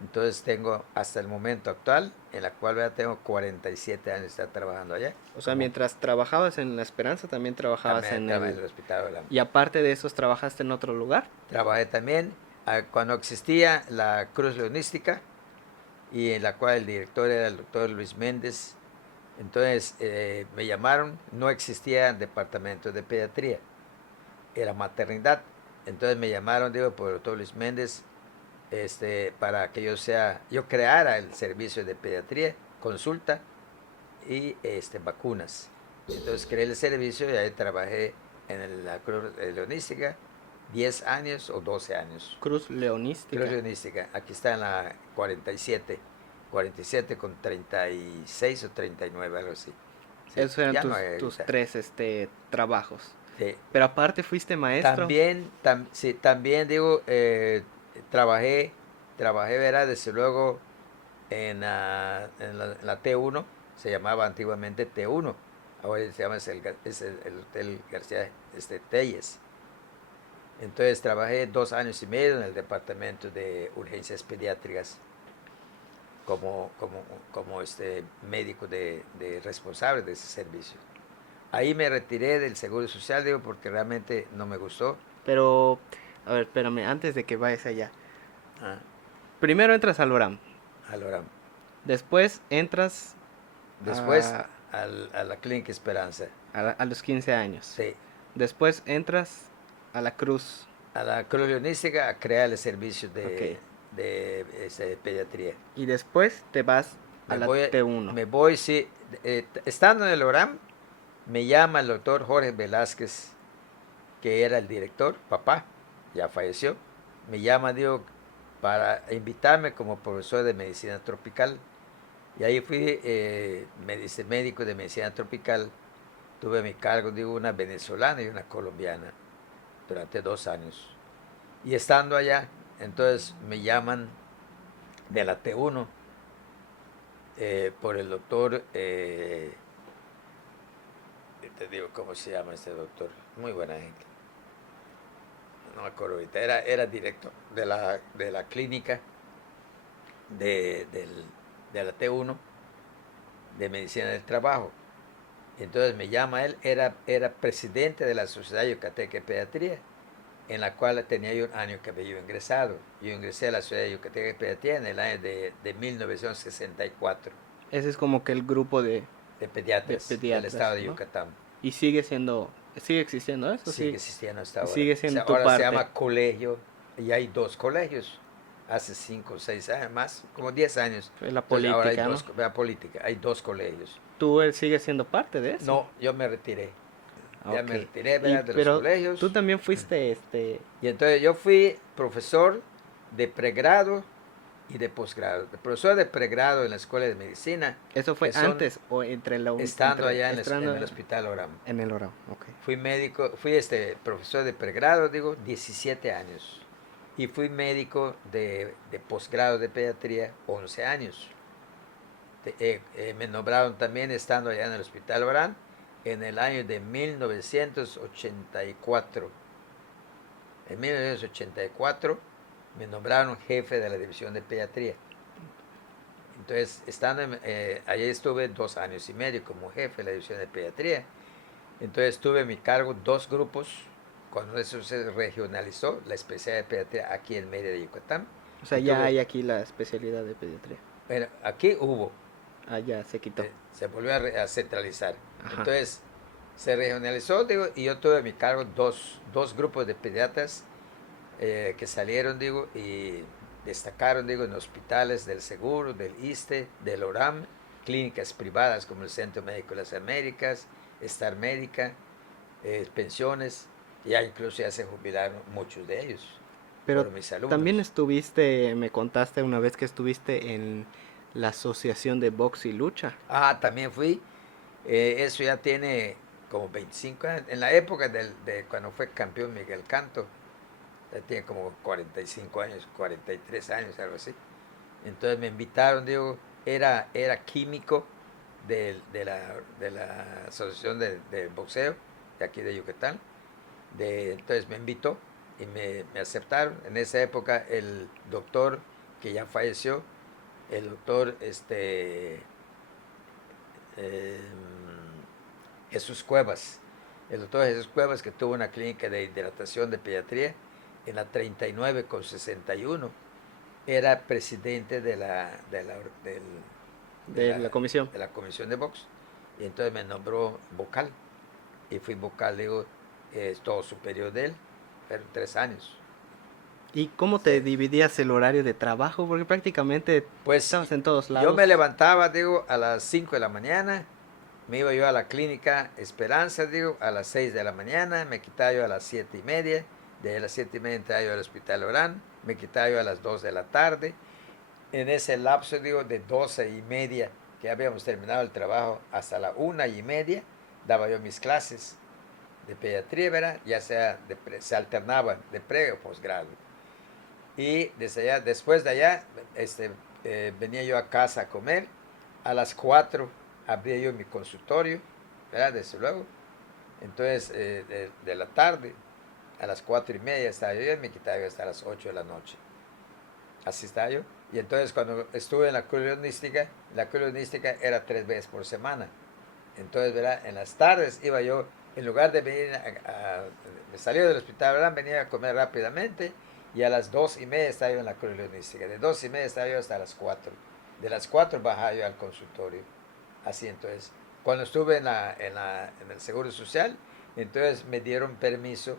Entonces tengo hasta el momento actual, en la cual ya tengo 47 años de estar trabajando allá. O sea, Como mientras trabajabas en La Esperanza, también trabajabas también en trabajé en el... el hospital de la... Y aparte de esos, ¿trabajaste en otro lugar? Trabajé también cuando existía la Cruz Leonística y en la cual el director era el doctor Luis Méndez. Entonces me llamaron, no existía el departamento de pediatría, era maternidad. Entonces me llamaron, digo, por el doctor Luis Méndez, para que yo creara el servicio de pediatría, consulta y vacunas. Entonces creé el servicio y ahí trabajé en la Cruz Leonística 10 años o 12 años. Cruz Cruz Leonística. Leonística, aquí está en la 47 con 36 o 39, algo así. Sí, Esos eran ya no tus, hay tus ahorita. tres trabajos. Sí. Pero aparte fuiste maestro. También digo, trabajé, verá, desde luego en la T1, se llamaba antiguamente T1, ahora se llama es el Hotel García Telles. Entonces trabajé 2 años y medio en el departamento de urgencias pediátricas como médico de responsable de ese servicio. Ahí me retiré del Seguro Social, digo, porque realmente no me gustó. Pero, a ver, espérame, antes de que vayas allá. Ah, Primero entras al ORAM, ahora, después entras después a, a la Clínica Esperanza, a los 15 años. sí, Después entras a la Cruz. a la Cruz Leonística a crear el servicio Ok. de pediatría. Y después te vas a Me la voy, T1. me voy, sí, estando en el ORAM, me llama el doctor Jorge Velázquez, que era el director, papá, ya falleció, me llama, digo, para invitarme como profesor de medicina tropical. Y ahí fui médico de medicina tropical. Tuve a mi cargo, digo, una venezolana y una colombiana durante 2 años. Y estando allá, entonces me llaman de la T1 por el doctor, te digo cómo se llama este doctor, muy buena gente. No me acuerdo ahorita, era director de la clínica de, del- de la T1 de medicina del trabajo. Entonces me llama él, era presidente de la Sociedad Yucateca de Pediatría, en la cual tenía yo un año que había yo ingresado. Yo ingresé a la Sociedad Yucateca de Pediatría en el año de 1964, Ese es como que el grupo de de pediatras del estado pediatras, de ¿no? Yucatán. Y sigue existiendo eso, Sigue sí. existiendo hasta ahora. Sigue O sea, siendo tu ahora se parte. llama colegio y hay 2 colegios. Hace 5 o 6 años, más, como 10 años. Es la Entonces ahora hay política, ¿no? la política, hay 2 colegios. Tú sigues siendo parte de eso. No, yo me retiré. Ah, Ya ok. me retiré, Y, ¿verdad? De los pero tú colegios. también fuiste, Y entonces yo fui profesor de pregrado y de posgrado. Profesor de pregrado en la Escuela de Medicina, ¿eso fue que son antes o entre estando allá en estando el Hospital Oram. en el Oro? Ok. Fui médico, fui profesor de pregrado, digo, 17 años. Y fui médico de posgrado de pediatría, 11 años. Me nombraron también estando allá en el Hospital Oram en el año de 1984. En 1984 me nombraron jefe de la división de pediatría. Entonces, allí estuve 2 años y medio como jefe de la división de pediatría. Entonces, tuve a mi cargo 2 grupos. Cuando eso se regionalizó, la especialidad de pediatría aquí en Mérida de Yucatán. O sea, Y ya tuve, hay aquí la especialidad de pediatría. bueno, aquí hubo, Ah, ya se quitó. se volvió a centralizar. Ajá. Entonces, se regionalizó, digo, y yo tuve a mi cargo dos grupos de pediatras que salieron, digo, y destacaron, digo, en hospitales del Seguro, del ISSSTE, del ORAM, clínicas privadas como el Centro Médico de las Américas, Star Médica, pensiones, ya incluso ya se jubilaron muchos de ellos, Pero fueron mis también alumnos. estuviste, me contaste una vez que estuviste en la Asociación de Box y Lucha. Ah, también fui, eso ya tiene como 25 años, en la época de cuando fue campeón Miguel Canto, ya tiene como 45 años, 43 años, algo así. Entonces me invitaron, digo, era químico de la Asociación de Boxeo de aquí de Yucatán. Entonces me invitó y me aceptaron. En esa época el doctor que ya falleció, el doctor eh, Jesús Cuevas, el doctor Jesús Cuevas, que tuvo una clínica de hidratación de pediatría en la 39 con 61, era presidente de De la la, comisión. de la comisión de box. Y entonces me nombró vocal. Y fui vocal, digo, todo superior de él, pero 3 años. ¿Y cómo Sí. te dividías el horario de trabajo? Porque prácticamente Pues estabas en todos yo lados. me levantaba, digo, a las 5 de la mañana, me iba yo a la clínica Esperanza, digo, a las 6 de la mañana, me quitaba yo a las 7:30, de las 7:30 entraba yo al Hospital Orán, me quitaba yo a las 2 de la tarde. En ese lapso, digo, de 12:30 que habíamos terminado el trabajo hasta la 1:30, daba yo mis clases de pediatría, ¿verdad? Ya sea, se alternaban de pre o posgrado. Y después de allá, venía yo a casa a comer. A las 4 abría yo mi consultorio, ¿verdad? Desde luego. Entonces, de la tarde. a las 4:30 estaba yo y me quitaba yo hasta las 8 de la noche. Así estaba yo. Y entonces cuando estuve en la colonística era 3 veces por semana. Entonces, ¿verdad? En las tardes iba yo, en lugar de venir me salía del hospital, ¿verdad? Venía a comer rápidamente y a las 2:30 estaba yo en la colonística. De 2:30 estaba yo hasta las 4. De las 4 bajaba yo al consultorio. Así entonces, cuando estuve en el Seguro Social, entonces me dieron permiso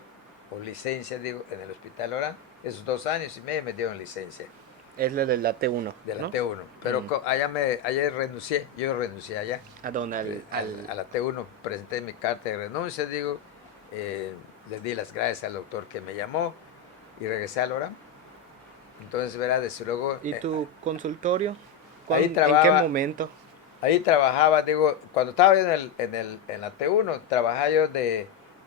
o licencia, digo, en el Hospital Orán. Esos 2 años y medio me dieron licencia Es la de la T1, de la ¿no? T1. Pero allá renuncié, yo renuncié allá. ¿A dónde? A la T1 presenté mi carta de renuncia, digo, le di las gracias al doctor que me llamó y regresé al Orán. Entonces, verá, desde luego, ¿Y tu consultorio? ahí ¿En qué trabajaba, momento? ahí trabajaba, digo, cuando estaba yo en la T1, trabajaba yo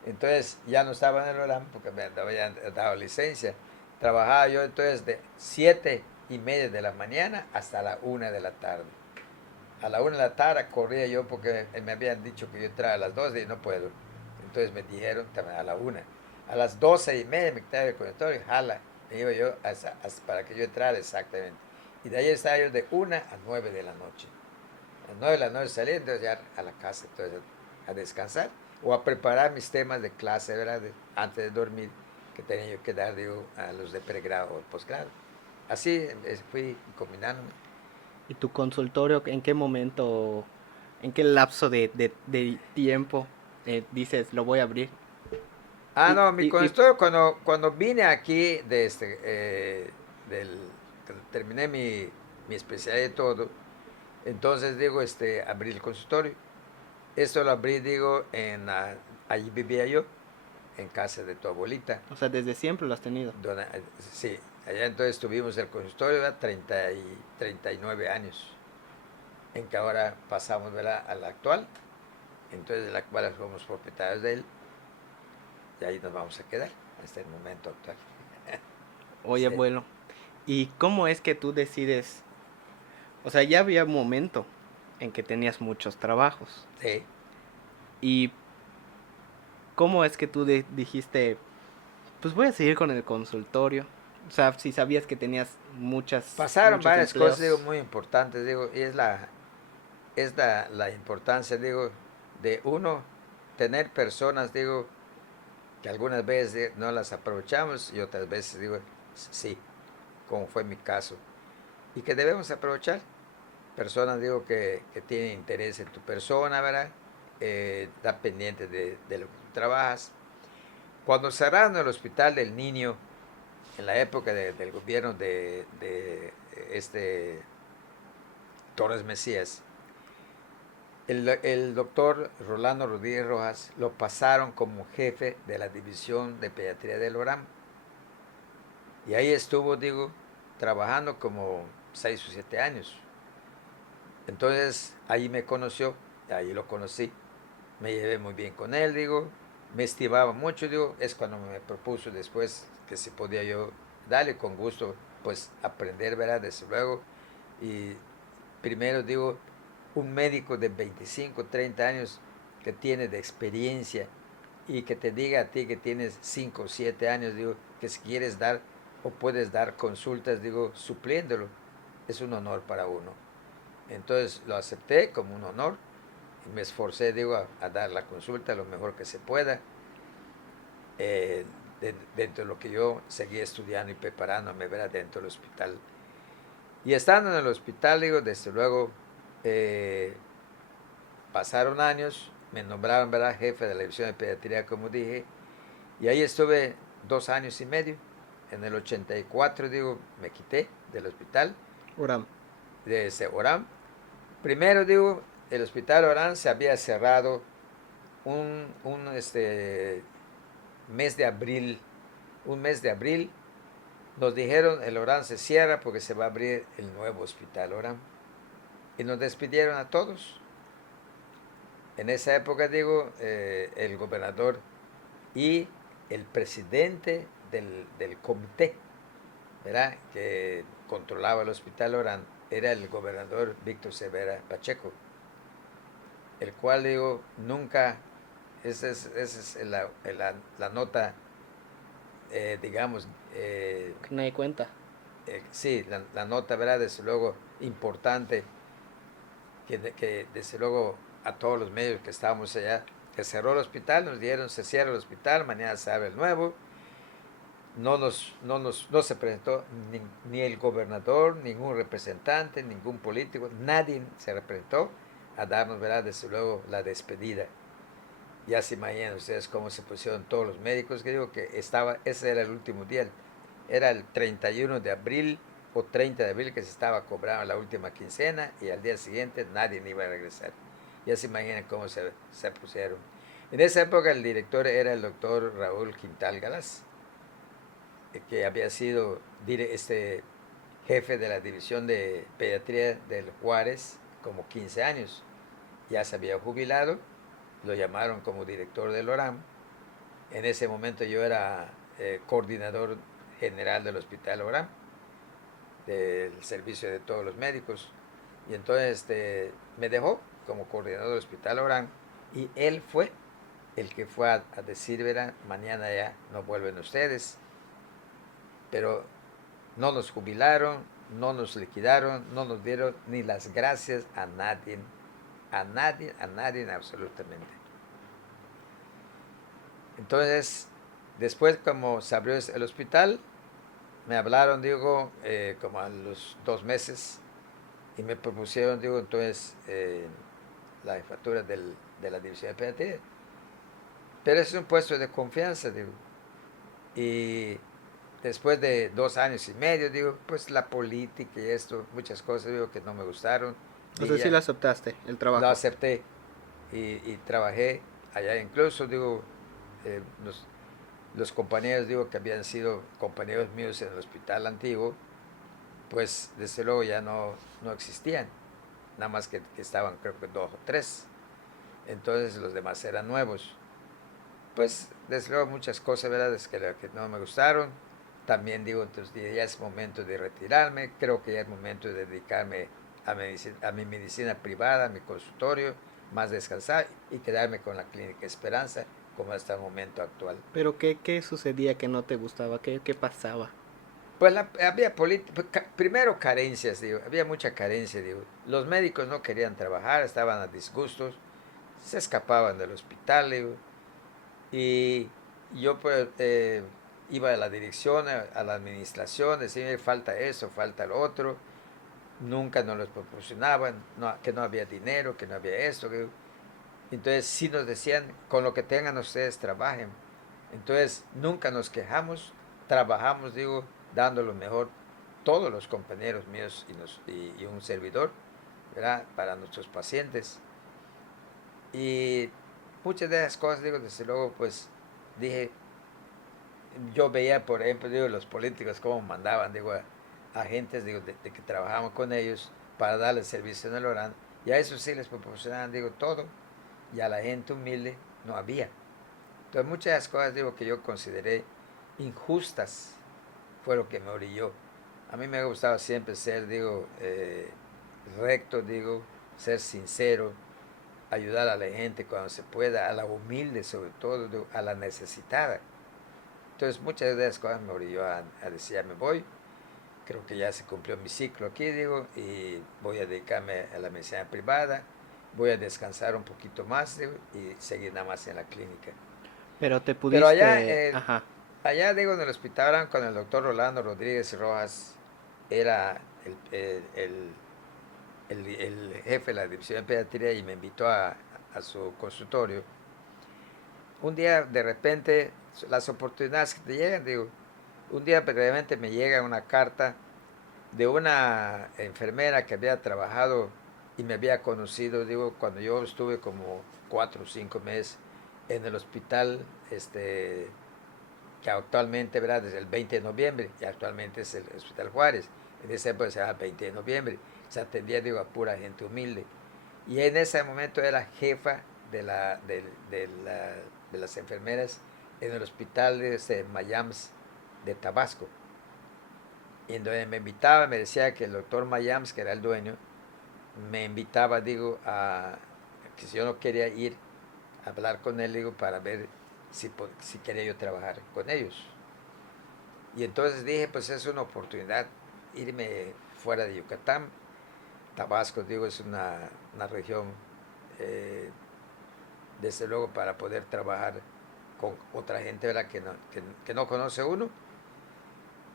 entonces ya no estaba en el Orán porque me habían dado licencia. Trabajaba yo entonces de 7:30 de la mañana hasta la 1 de la tarde. A la 1 de la tarde corría yo porque me habían dicho que yo entraba a las 2 y no puedo. Entonces me dijeron a la 1. A las 12:30 me quitaba el conector y jala. Me iba yo para que yo entrara exactamente. Y de ahí estaba yo de 1 a 9 de la noche. A las 9 de la noche salía entonces ya a la casa entonces a descansar o a preparar mis temas de clase, ¿verdad? Antes de dormir, que tenía yo que dar, digo, a los de pregrado o posgrado. Así fui combinándome. ¿Y tu consultorio en qué momento, en qué lapso de tiempo dices lo voy a abrir? Ah, Y, no, mi y, y, consultorio cuando vine aquí, terminé mi especialidad y todo, entonces digo, abrí el consultorio. Esto lo abrí, digo, allí vivía yo, en casa de tu abuelita. o sea, desde siempre lo has tenido. Sí, allá entonces tuvimos el consultorio, ¿verdad? 39 años, en que ahora pasamos, ¿verdad?, al actual. Entonces, el actual somos propietarios de él y ahí nos vamos a quedar hasta el momento actual. Oye, Sí, abuelo, ¿y cómo es que tú decides? O sea, ya había un momento en que tenías muchos trabajos. sí. ¿Y cómo es que tú dijiste, pues voy a seguir con el consultorio? O sea, si sabías que tenías Pasaron muchos varias cosas, digo, empleos. muy importantes, digo, y es la importancia, digo, de uno tener personas, digo, que algunas veces no las aprovechamos y otras veces, digo, sí, como fue mi caso, y que debemos aprovechar. Personas, digo, que tienen interés en tu persona, ¿verdad? Está pendiente de lo que tú trabajas. Cuando cerraron el hospital del niño, en la época del gobierno de este Torres Mesías, el doctor Rolando Rodríguez Rojas lo pasaron como jefe de la división de pediatría del ORAM. Y ahí estuvo, digo, trabajando como 6 o 7 años. Entonces ahí me conoció, ahí lo conocí. Me llevé muy bien con él, digo, me estimaba mucho, digo, es cuando me propuso después que si podía yo darle con gusto, pues aprender, ¿verdad? Desde luego. Y primero, digo, un médico de 25 30 años que tiene de experiencia y que te diga a ti que tienes 5 o 7 años, digo, que si quieres dar o puedes dar consultas, digo, supliéndolo, es un honor para uno. Entonces lo acepté como un honor y me esforcé, digo, a dar la consulta lo mejor que se pueda, eh, dentro de lo que yo seguía estudiando y preparándome, ¿verdad?, dentro del hospital. Y estando en el hospital, digo, desde luego, eh, pasaron años, me nombraron, ¿verdad?, jefe de la división de pediatría, como dije, y ahí estuve 2 años y medio. En el 84, digo, me quité del hospital, Ahora, de ese Orán. Primero, digo, el hospital Orán se había cerrado un mes de abril. Un mes de abril nos dijeron el Orán se cierra porque se va a abrir el nuevo hospital Orán. Y nos despidieron a todos. En esa época, digo, el gobernador y el presidente del comité, ¿verdad?, que controlaba el hospital Orán, era el gobernador Víctor Severa Pacheco, el cual, digo, nunca, esa es la nota digamos, Que nadie cuenta. sí, la nota, ¿verdad? Desde luego importante, que desde luego a todos los medios que estábamos allá, que cerró el hospital, nos dieron, se cierra el hospital, mañana se abre el nuevo. No se presentó ni el gobernador, ningún representante, ningún político, nadie se representó a darnos, ¿verdad? Desde luego, la despedida. Ya se imaginan ustedes cómo se pusieron todos los médicos, que digo que ese era el último día, era el 31 de abril o 30 de abril que se estaba cobrando la última quincena y al día siguiente nadie ni iba a regresar. Ya se imaginan cómo se pusieron. En esa época el director era el doctor Raúl Quintal Galás, que había sido jefe de la división de pediatría del Juárez como 15 años. Ya se había jubilado, lo llamaron como director del ORAM. En ese momento yo era coordinador general del Hospital ORAM, del servicio de todos los médicos. Y entonces me dejó como coordinador del Hospital ORAM y él fue el que fue a decir, verá, mañana ya no vuelven ustedes. Pero no nos jubilaron, no nos liquidaron, no nos dieron ni las gracias a nadie, a nadie absolutamente. Entonces, después como se abrió el hospital, me hablaron, digo, como a los 2 meses y me propusieron, digo, entonces la jefatura de la división de pediatría. Pero es un puesto de confianza, digo. Y después de 2 años y medio, digo, pues la política y esto, muchas cosas, digo, que no me gustaron. O sea, Dije, sí ya, lo aceptaste, el lo trabajo. acepté y trabajé allá. Incluso, digo, eh, los compañeros, digo, que habían sido compañeros míos en el hospital antiguo, pues desde luego ya no existían. Nada más que estaban, creo que 2 o 3. Entonces los demás eran nuevos. Pues desde luego muchas cosas, ¿verdad? Es que no me gustaron. También digo, entonces ya es momento de retirarme. Creo que ya es momento de dedicarme a mi medicina privada, a mi consultorio, más descansar y quedarme con la Clínica Esperanza como hasta el momento actual. Pero ¿qué sucedía que no te gustaba? ¿Qué pasaba? Pues había primero carencias, digo, había mucha carencia, digo. Los médicos no querían trabajar, estaban a disgustos, se escapaban del hospital, digo. Y yo pues iba a la dirección, a la administración, decía, falta eso, falta lo otro. Nunca nos los proporcionaban, que no había dinero, que no había esto. Entonces sí nos decían, con lo que tengan ustedes trabajen. Entonces nunca nos quejamos, trabajamos, digo, dando lo mejor todos los compañeros míos y un servidor, ¿verdad? Para nuestros pacientes. Y muchas de esas cosas, digo, desde luego, pues dije, yo veía, por ejemplo, digo, los políticos cómo mandaban, digo, a gentes, digo, de que trabajaban con ellos para darles servicio en el ORAN, y a eso sí les proporcionaban, digo, todo, y a la gente humilde no había. Entonces muchas de las cosas, digo, que yo consideré injustas, fue lo que me orilló. A mí me ha gustado siempre ser, digo, recto, digo, ser sincero, ayudar a la gente cuando se pueda, a la humilde sobre todo, digo, a la necesitada. Entonces muchas de esas cosas me orilló a decir, ya me voy, creo que ya se cumplió mi ciclo aquí, digo, y voy a dedicarme a la medicina privada, voy a descansar un poquito más, digo, y seguir nada más en la clínica. Pero te Pero pudiste... Ajá. allá digo, en el hospital, con el doctor Rolando Rodríguez Rojas, era el jefe de la división de pediatría y me invitó a su consultorio. Un día, de repente, las oportunidades que te llegan, digo, un día de repente me llega una carta de una enfermera que había trabajado y me había conocido, digo, cuando yo estuve como 4 o 5 meses en el hospital, que actualmente, ¿verdad? Desde el 20 de noviembre, y actualmente es el Hospital Juárez. En esa época se llama 20 de noviembre. Se atendía, digo, a pura gente humilde. Y en ese momento era jefa de, de las enfermeras en el hospital de Mayams de Tabasco. Y entonces me invitaba, me decía que el doctor Mayams, que era el dueño, me invitaba, digo, que si yo no quería ir a hablar con él, digo, para ver si quería yo trabajar con ellos. Y entonces dije, pues es una oportunidad irme fuera de Yucatán. Tabasco, digo, es una región, eh, desde luego, para poder trabajar con otra gente, ¿verdad? Que no conoce uno.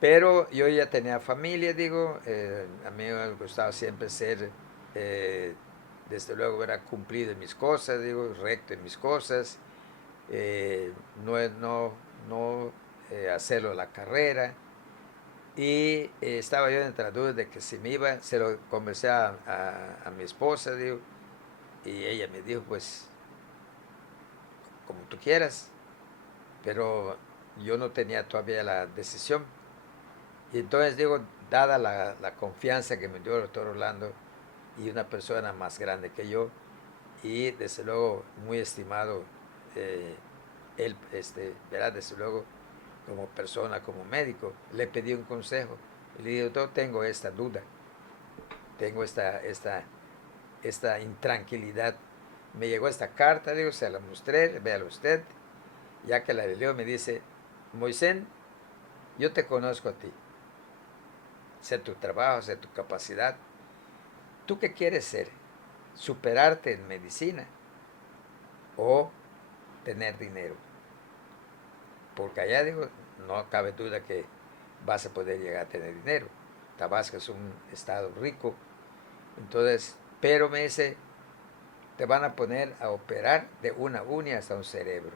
Pero yo ya tenía familia, digo, a mí me gustaba siempre ser, eh, desde luego, ¿verdad? Cumplido en mis cosas, digo, recto en mis cosas, no, no hacerlo la carrera. Y estaba yo entre las dudas de que si me iba, se lo conversé a mi esposa, digo, y ella me dijo, pues, como tú quieras, pero yo no tenía todavía la decisión. Y entonces digo, dada la confianza que me dio el doctor Orlando y una persona más grande que yo, y desde luego muy estimado, eh, él, ¿verdad? Desde luego, como persona, como médico, le pedí un consejo. Y le dije, doctor, tengo esta duda, tengo esta intranquilidad. Me llegó esta carta, digo, se la mostré, véalo usted. Ya que la leyó, me dice, Moisés, yo te conozco a ti, sé tu trabajo, sé tu capacidad. ¿Tú qué quieres ser? ¿Superarte en medicina o tener dinero? Porque allá, digo, no cabe duda que vas a poder llegar a tener dinero. Tabasco es un estado rico. Entonces, pero me dice, te van a poner a operar de una uña hasta un cerebro.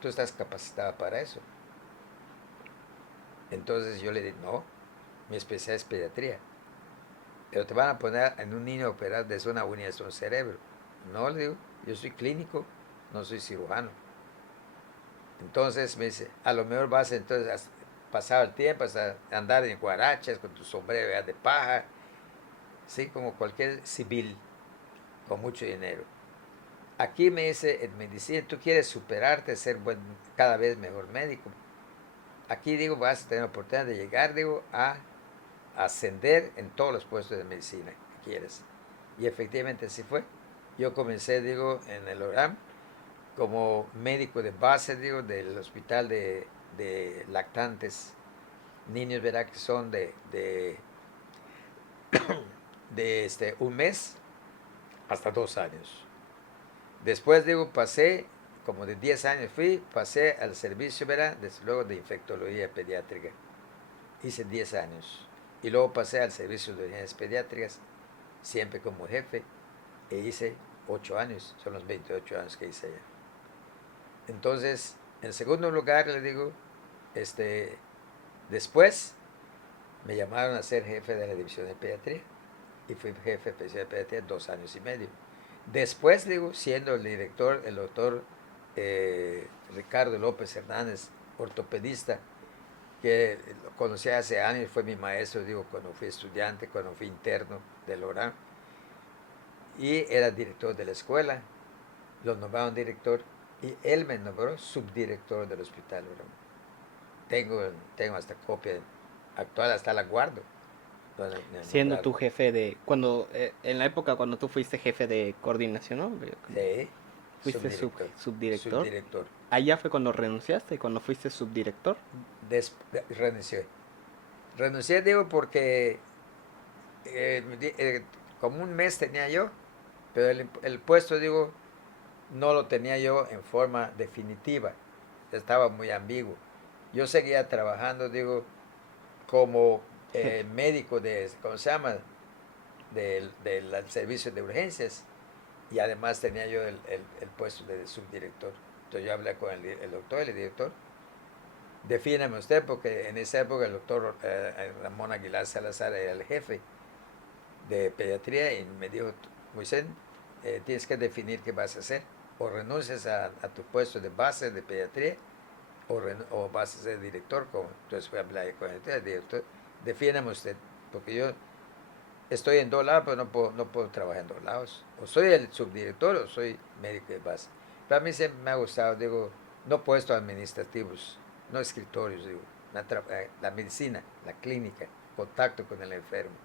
Tú estás capacitada para eso. Entonces yo le dije, no, mi especialidad es pediatría. Pero te van a poner en un niño a operar desde una uña hasta un cerebro. No, le digo, yo soy clínico, no soy cirujano. Entonces me dice, a lo mejor vas entonces a pasar el tiempo, a andar en guarachas con tu sombrero de paja, sí, como cualquier civil con mucho dinero. Aquí me dice, en medicina, tú quieres superarte, ser cada vez mejor médico. Aquí, digo, vas a tener la oportunidad de llegar, digo, a ascender en todos los puestos de medicina que quieres. Y efectivamente así fue. Yo comencé, digo, en el ORAM como médico de base, digo, del hospital de lactantes, niños, verá, que son de un mes hasta 2 años. Después, digo, pasé, como de 10 años pasé al servicio, verá, desde luego de infectología pediátrica. Hice 10 años. Y luego pasé al servicio de urgencias pediátricas, siempre como jefe, e hice 8 años, son los 28 años que hice allá. Entonces, en segundo lugar, le digo, después me llamaron a ser jefe de la división de pediatría y fui jefe especial de pediatría 2 años y medio. Después, digo, siendo el director, el doctor Ricardo López Hernández, ortopedista, que lo conocí hace años, fue mi maestro, digo, cuando fui estudiante, cuando fui interno del ORAN, y era director de la escuela, lo nombraron director, y él me nombró subdirector del hospital ORAN. Tengo hasta copia actual, hasta la guardo. Siendo tu jefe de... cuando en la época cuando tú fuiste jefe de coordinación, ¿no? Sí, Fuiste subdirector. subdirector. Subdirector. Allá fue cuando renunciaste, cuando fuiste subdirector. Renuncié. Renuncié, digo, porque como un mes tenía yo, pero el puesto, digo, no lo tenía yo en forma definitiva. Estaba muy ambiguo. Yo seguía trabajando, digo, como médico ¿cómo se llama? Del servicio de urgencias, y además tenía yo el puesto de subdirector. Entonces yo hablé con el doctor, el director, defíname usted, porque en esa época el doctor Ramón Aguilar Salazar era el jefe de pediatría, y me dijo, Moisés, tienes que definir qué vas a hacer, o renuncias a tu puesto de base de pediatría, o vas a ser director. Entonces fui a hablar con el director, defíname usted, porque yo estoy en 2 lados, pero no puedo trabajar en 2 lados. O soy el subdirector o soy médico de base. Pero a mí siempre me ha gustado, digo, no puestos administrativos, no escritorios, digo, la medicina, la clínica, contacto con el enfermo.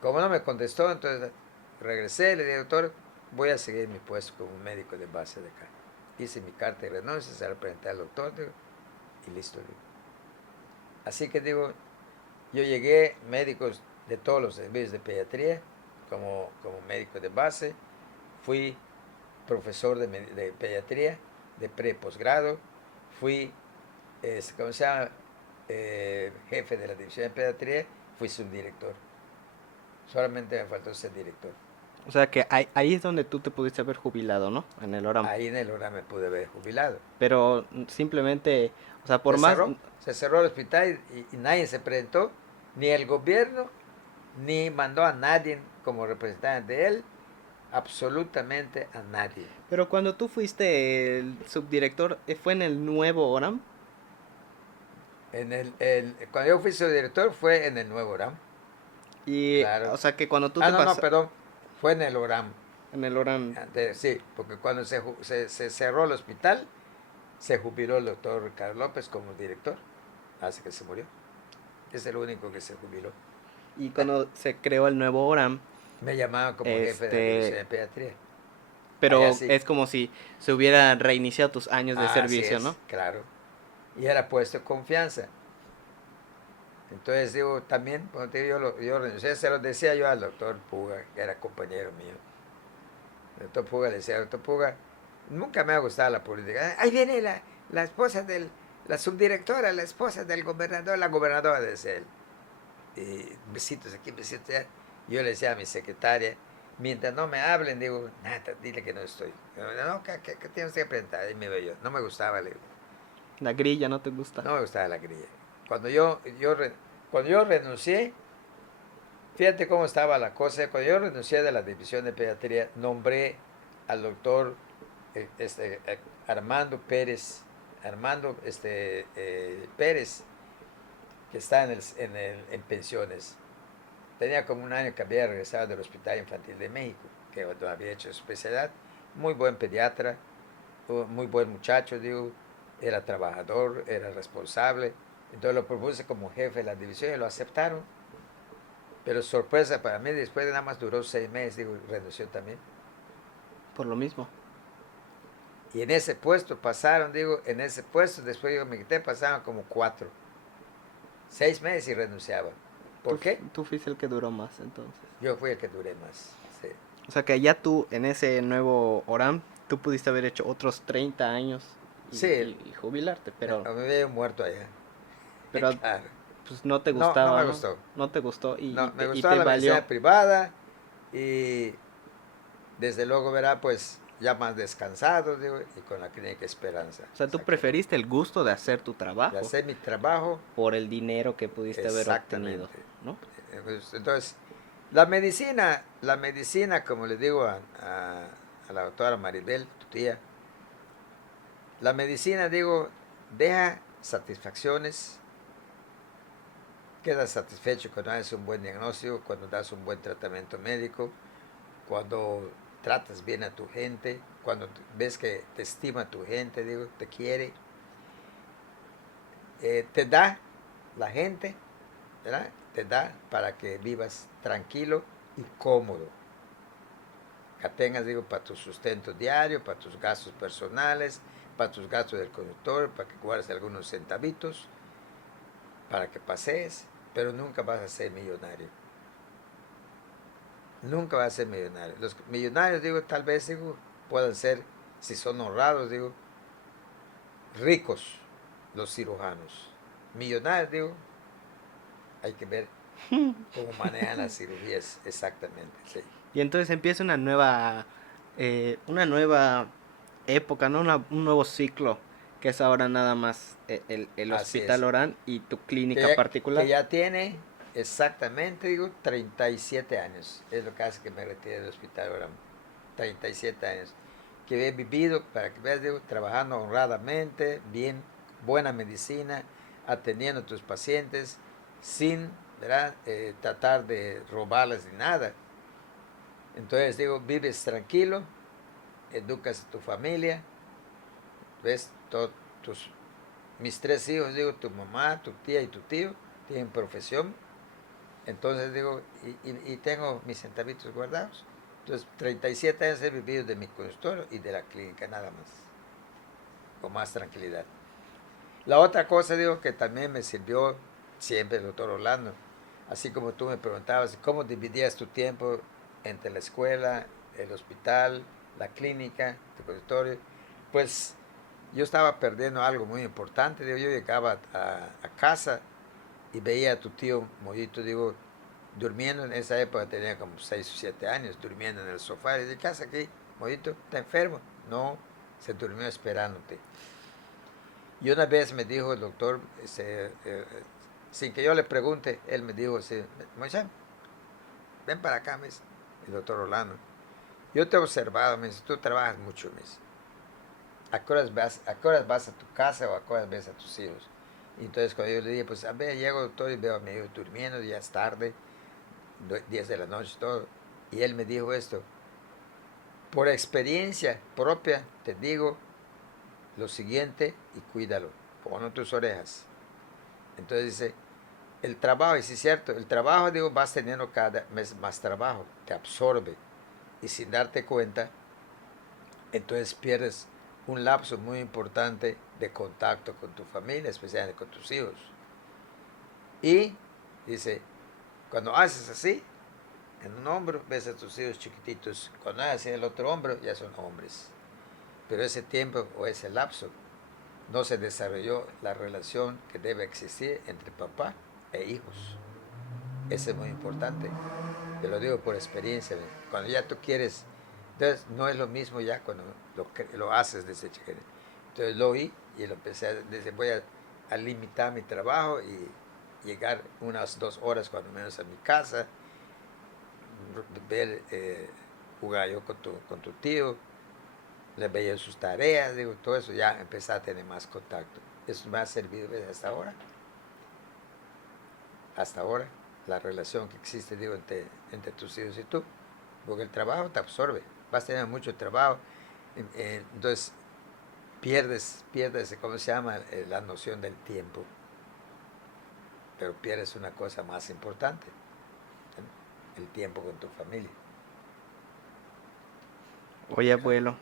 Como no me contestó, entonces regresé, le dije, doctor, voy a seguir mi puesto como médico de base de acá. Hice mi carta de renuncia, se la presenté al doctor, digo, y listo. Digo. Así que digo, yo llegué médicos de todos los servicios de pediatría, como médico de base, fui profesor de pediatría, de pre-posgrado, fui, ¿cómo se llama? Jefe de la división de pediatría, fui subdirector. Solamente me faltó ser director. O sea que ahí es donde tú te pudiste haber jubilado, ¿no? En el ORAM. Ahí en el hora me pude haber jubilado. Pero simplemente, o sea, por más... Se cerró el hospital y nadie se presentó, ni el gobierno, ni mandó a nadie como representante de él, absolutamente a nadie. Pero cuando tú fuiste el subdirector, ¿fue en el nuevo ORAM? Cuando yo fui su director fue en el nuevo ORAM, Y, claro. o sea, que cuando tú Ah, te no, no, pasas perdón, fue en el ORAM. en el ORAM, Sí, porque cuando se cerró el hospital, se jubiló el doctor Ricardo López como director, así que se murió. Es el único que se jubiló. y cuando se creó el nuevo ORAM, Me llamaban como jefe de la división de pediatría. pero Allá sí. es como si se hubieran reiniciado tus años de Así servicio, es, ¿no? claro. Y era puesto de confianza. Entonces digo, también, cuando te digo, yo renuncié, se lo decía yo al doctor Puga, que era compañero mío. El doctor Puga le decía, doctor Puga, nunca me ha gustado la política. Ahí viene la esposa la subdirectora, la esposa del gobernador, la gobernadora, decía él. Y besitos aquí, besitos allá. Yo le decía a mi secretaria, mientras no me hablen, digo, nada, dile que no estoy. No, ¿qué tienes que presentar? Y me veo yo, no me gustaba, le digo. La grilla no te gusta. No me gustaba la grilla. Cuando yo renuncié, fíjate cómo estaba la cosa. Cuando yo renuncié de la división de pediatría, nombré al doctor Armando Pérez, Pérez, que está en pensiones. Tenía como un año que había regresado del Hospital Infantil de México, que no había hecho su especialidad. Muy buen pediatra, muy buen muchacho, digo, era trabajador, era responsable. Entonces lo propuse como jefe de la división y lo aceptaron. Pero sorpresa para mí, después de nada más duró 6 meses, digo, renunció también. Por lo mismo. Y en ese puesto pasaron, digo, en ese puesto, después yo me quité, pasaban como 4. 6 meses y renunciaba. ¿Por qué? Tú fuiste el que duró más entonces. Yo fui el que duré más. Sí. O sea que ya tú en ese nuevo ORAM, tú pudiste haber hecho otros 30 años Sí, y jubilarte, pero, me había muerto allá. pero Claro. pues no te No, no gustaba, me ¿no? gustó. No te gustó No, me y gustó te la valió. medicina privada y desde luego verá pues ya más descansado, digo, y con la clínica Esperanza. O sea, tú preferiste el gusto de hacer tu De trabajo hacer mi trabajo. por el dinero que pudiste haber Exactamente. obtenido, ¿no? Entonces, la medicina, como le digo a la doctora Maribel, tu tía, la medicina, digo, deja satisfacciones, quedas satisfecho cuando haces un buen diagnóstico, cuando das un buen tratamiento médico, cuando tratas bien a tu gente, cuando ves que te estima tu gente, digo, te quiere, te da la gente, ¿verdad? Te da para que vivas tranquilo y cómodo. Que tengas, digo, para tu sustento diario, para tus gastos personales, para tus gastos del conductor, para que guardes algunos centavitos, para que pasees, pero nunca vas a ser millonario. Nunca vas a ser millonario. Los millonarios, digo, tal vez, digo, puedan ser, si son honrados, digo, ricos los cirujanos. Millonarios, digo, hay que ver cómo manejan las cirugías exactamente. Sí. Y entonces empieza una nueva época, ¿no? Un nuevo ciclo, que es ahora nada más el Así Hospital es. Orán y tu clínica Que particular. ya tiene exactamente, digo, 37 años. Es lo que hace que me retire del hospital ahora. 37 años. Que he vivido, para que veas, digo, trabajando honradamente, bien, buena medicina, atendiendo a tus pacientes, sin, ¿verdad? Tratar de robarles ni nada. Entonces, digo, vives tranquilo, educas a tu familia, ves, mis 3 hijos, digo, tu mamá, tu tía y tu tío, tienen profesión. Entonces, digo, y tengo mis centavitos guardados. Entonces, 37 años he vivido de mi consultorio y de la clínica, nada más, con más tranquilidad. La otra cosa, digo, que también me sirvió siempre el doctor Orlando. Así como tú me preguntabas, ¿cómo dividías tu tiempo entre la escuela, el hospital, la clínica, tu consultorio? Pues yo estaba perdiendo algo muy importante. Digo, yo llegaba a casa y veía a tu tío Mollito, digo, durmiendo. En esa época tenía como 6 o 7 años, durmiendo en el sofá. Y dije, ¿qué haces aquí, Mollito? ¿Está enfermo? No, se durmió esperándote. Y una vez me dijo el doctor, sin que yo le pregunte, él me dijo, sí, Moisés, ven para acá, me dice, el doctor Orlando. Yo te he observado, me dice, tú trabajas mucho, me dice. ¿A qué horas vas a tu casa o a qué horas ves a tus hijos? Y entonces cuando yo le dije, pues a ver, llego doctor y veo a mi hijo durmiendo, ya es tarde, 10 de la noche, todo. Y él me dijo esto, por experiencia propia te digo lo siguiente y cuídalo, pon tus orejas. Entonces dice, el trabajo, y sí es cierto, el trabajo, digo, vas teniendo cada mes más trabajo, te absorbe. Y sin darte cuenta, entonces pierdes un lapso muy importante de contacto con tu familia, especialmente con tus hijos. Y dice, cuando haces así, en un hombro ves a tus hijos chiquititos, cuando haces en el otro hombro ya son hombres. Pero ese tiempo o ese lapso no se desarrolló la relación que debe existir entre papá e hijos. Eso es muy importante. Te lo digo por experiencia. Cuando ya tú quieres, entonces no es lo mismo ya cuando lo haces desde chiquito. Entonces lo oí y lo empecé desde voy a limitar mi trabajo y llegar unas 2 horas cuando menos a mi casa, ver, jugar yo con tu tío, le veía sus tareas, digo, todo eso, ya empecé a tener más contacto. Eso me ha servido hasta ahora. Hasta ahora, la relación que existe, digo, entre tus hijos y tú. Porque el trabajo te absorbe. Vas a tener mucho trabajo. Entonces, pierdes, ¿cómo se llama? La noción del tiempo. Pero pierdes una cosa más importante, ¿no? El tiempo con tu familia. Oye, abuelo,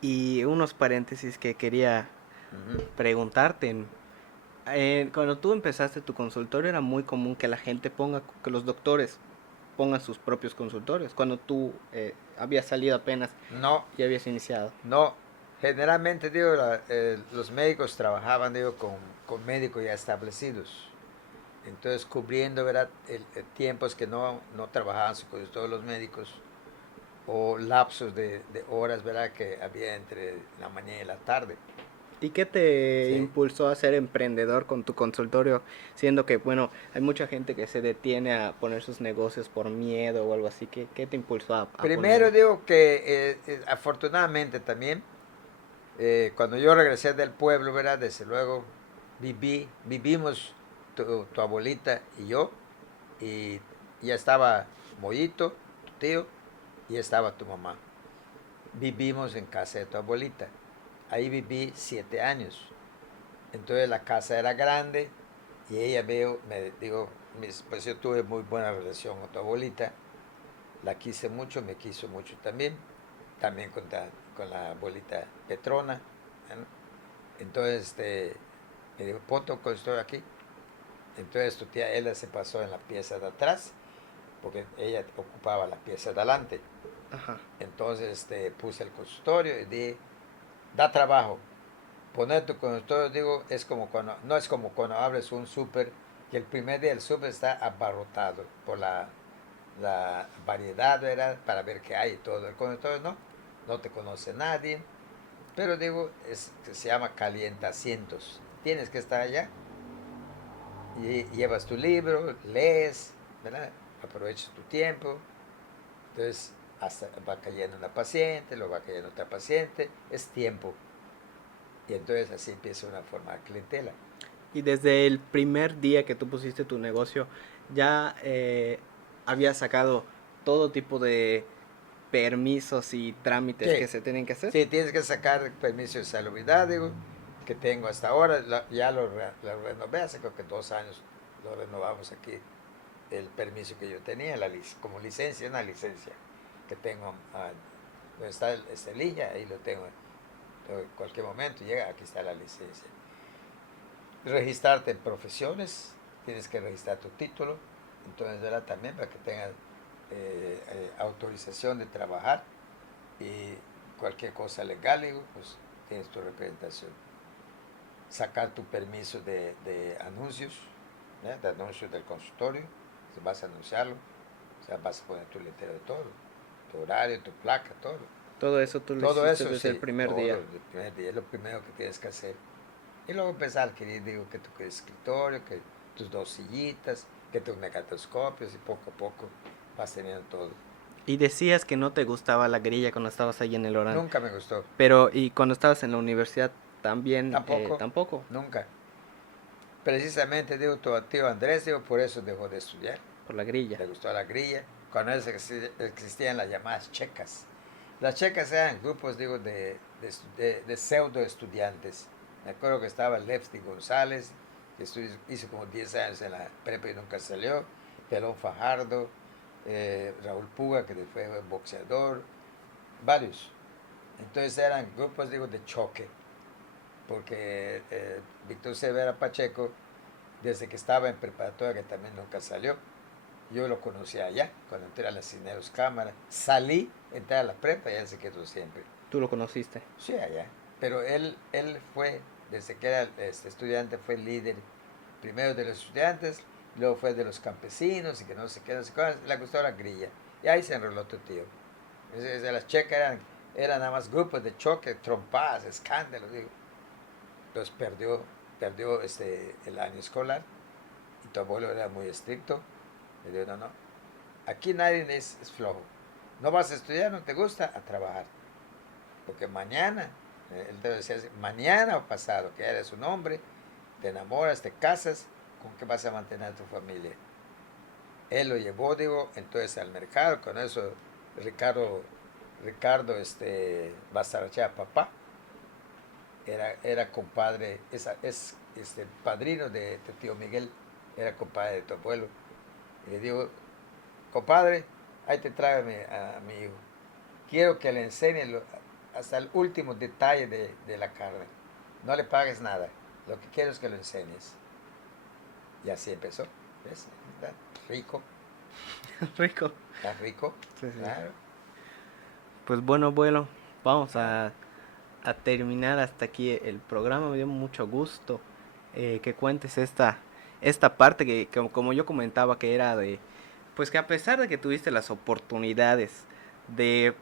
y unos paréntesis que quería Ujú. preguntarte. Cuando tú empezaste tu consultorio era muy común que la gente que los doctores pongan sus propios consultorios. Cuando tú habías salido apenas No, y habías iniciado. no. Generalmente, digo, los médicos trabajaban, digo, con médicos ya establecidos. Entonces, cubriendo, ¿verdad? Tiempos que no trabajaban todos los médicos o lapsos de horas, ¿verdad? Que había entre la mañana y la tarde. ¿Y qué te ¿Sí? impulsó a ser emprendedor con tu consultorio? Siendo que, bueno, hay mucha gente que se detiene a poner sus negocios por miedo o algo así. ¿Qué te impulsó a Primero ponerlo? digo que afortunadamente también, cuando yo regresé del pueblo, ¿verdad? Desde luego vivimos tu abuelita y yo, y ya estaba Mollito, tu tío, y estaba tu mamá. Vivimos en casa de tu abuelita. Ahí viví 7 años. Entonces la casa era grande y ella me digo, pues yo tuve muy buena relación con tu abuelita. La quise mucho, me quiso mucho también. También con la abuelita Petrona, ¿no? Entonces me dijo, pon tu consultorio aquí. Entonces tu tía Ella se pasó en la pieza de atrás, porque ella ocupaba la pieza de adelante. Ajá. Entonces puse el consultorio y dije, da trabajo. Poner tu consultorio, digo, no es como cuando abres un súper, que el primer día el súper está abarrotado por la variedad, ¿verdad? Para ver qué hay y todo. El consultorio no te conoce nadie, pero digo, se llama calienta asientos. Tienes que estar allá y llevas tu libro, lees, ¿verdad? Aprovechas tu tiempo. Entonces, hasta va cayendo una paciente, lo va cayendo otra paciente, es tiempo. Y entonces así empieza una forma de clientela. Y desde el primer día que tú pusiste tu negocio, ya habías sacado todo tipo de permisos y trámites Sí, que se tienen que hacer. sí, tienes que sacar el permiso de salubridad, digo, que tengo hasta ahora. Ya lo renové hace creo que 2 años, lo renovamos aquí. El permiso que yo tenía, como licencia, una licencia que tengo, donde está el lilla, ahí lo tengo. En cualquier momento llega, aquí está la licencia. Registrarte en profesiones, tienes que registrar tu título, entonces, ¿verdad? También para que tengas autorización de trabajar y cualquier cosa legal, digo, pues tienes tu representación. Sacar tu permiso de anuncios, ¿eh? De anuncios del consultorio, si vas a anunciarlo, o sea, vas a poner tu letrero de todo, tu horario, tu placa, todo. Todo eso tú lo Todo hiciste eso, desde el sí, primer todo día. el primer día es lo primero que tienes que hacer. Y luego empezar a adquirir, digo, que tu escritorio, que tus 2 sillitas, que tus megatoscopios y poco a poco vas teniendo todo. Y decías que no te gustaba la grilla cuando estabas ahí en el Orán. Nunca me gustó. Pero, y cuando estabas en la universidad también, Tampoco, tampoco, nunca. Precisamente, digo, tu tío Andrés, digo, por eso dejó de estudiar. por la grilla. Le gustó la grilla. Cuando existían las llamadas checas. Las checas eran grupos, digo, de pseudo estudiantes. Me acuerdo que estaba Lefty González, que hizo como 10 años en la prepa y nunca salió. Pelón Fajardo, Raúl Puga, que fue boxeador, varios. Entonces eran grupos, digo, de choque. Porque Víctor Severa Pacheco, desde que estaba en preparatoria, que también nunca salió, yo lo conocí allá, cuando entré a la Cisneros Cámara. Salí, entré a la prepa y él se quedó siempre. ¿Tú lo conociste? Sí, allá. Pero él fue, desde que era estudiante, fue líder primero de los estudiantes, luego fue de los campesinos y que no sé qué, no sé qué. Le gustó la grilla. Y ahí se enroló tu tío. Las checas eran nada más grupos de choque, trompadas, escándalos, digo. Entonces perdió el año escolar y tu abuelo era muy estricto. Le digo, no, aquí nadie es flojo. No vas a estudiar, no te gusta, a trabajar. Porque mañana, él te decía, mañana o pasado, que eres un hombre, te enamoras, te casas, ¿con qué vas a mantener a tu familia? Él lo llevó, digo, entonces al mercado, con eso Ricardo Bastarachea, papá, era compadre, es padrino de tío Miguel, era compadre de tu abuelo. Y le digo, compadre, ahí te trae a mi hijo. Quiero que le enseñe hasta el último detalle de la carne. No le pagues nada. Lo que quiero es que lo enseñes. Y así empezó. ¿Ves? Está rico. Rico. Está rico. Sí, sí. Claro. Pues bueno, abuelo, vamos a terminar hasta aquí el programa. Me dio mucho gusto que cuentes esta parte que como yo comentaba que era de, pues que a pesar de que tuviste las oportunidades de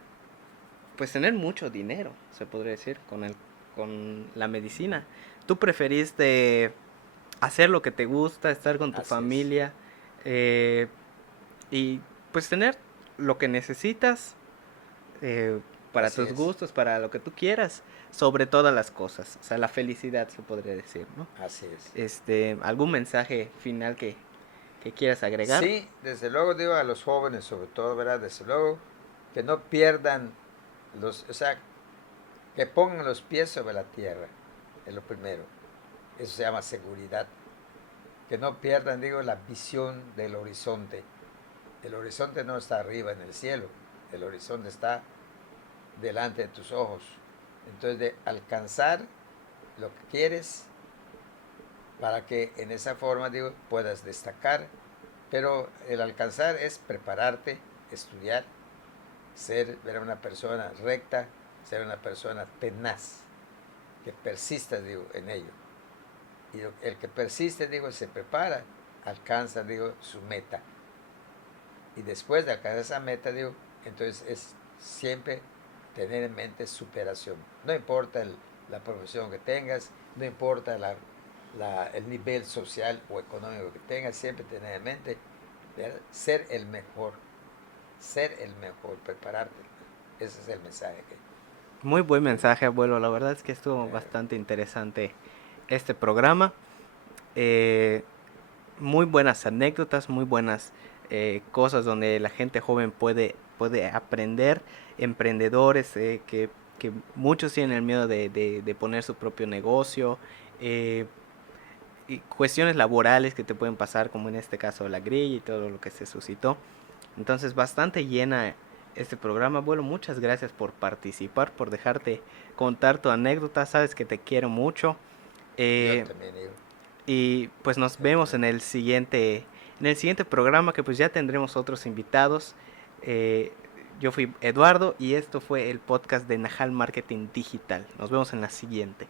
pues tener mucho dinero, se podría decir, con la medicina, tú preferiste hacer lo que te gusta, estar con tu Así es. familia eh, y pues tener lo que necesitas para Así tus es. gustos, para lo que tú quieras, sobre todas las cosas, o sea, la felicidad se podría decir, ¿no? Así es. ¿Algún mensaje final que quieras agregar? Sí, desde luego digo a los jóvenes, sobre todo, ¿verdad? Desde luego, que no pierdan o sea, que pongan los pies sobre la tierra, es lo primero. Eso se llama seguridad. Que no pierdan, digo, la visión del horizonte. El horizonte no está arriba en el cielo, el horizonte está delante de tus ojos. Entonces, de alcanzar lo que quieres para que en esa forma, digo, puedas destacar. Pero el alcanzar es prepararte, estudiar, ver una persona recta, ser una persona tenaz, que persista, digo, en ello. Y el que persiste, digo, se prepara, alcanza, digo, su meta. Y después de alcanzar esa meta, digo, entonces es siempre tener en mente superación. No importa la profesión que tengas, no importa el nivel social o económico que tengas, siempre tener en mente, ¿verdad? Ser el mejor, prepararte. Ese es el mensaje Muy buen mensaje, abuelo. La verdad es que estuvo bastante interesante este programa. Muy buenas anécdotas, muy buenas cosas donde la gente joven puede aprender. Emprendedores que muchos tienen el miedo de poner su propio negocio. Y cuestiones laborales que te pueden pasar, como en este caso la grilla y todo lo que se suscitó. Entonces, bastante llena este programa. Bueno, muchas gracias por participar, por dejarte contar tu anécdota. Sabes que te quiero mucho. Yo también digo. Y pues nos vemos en el siguiente programa, que pues ya tendremos otros invitados. Yo fui Eduardo y esto fue el podcast de Najal Marketing Digital. Nos vemos en la siguiente.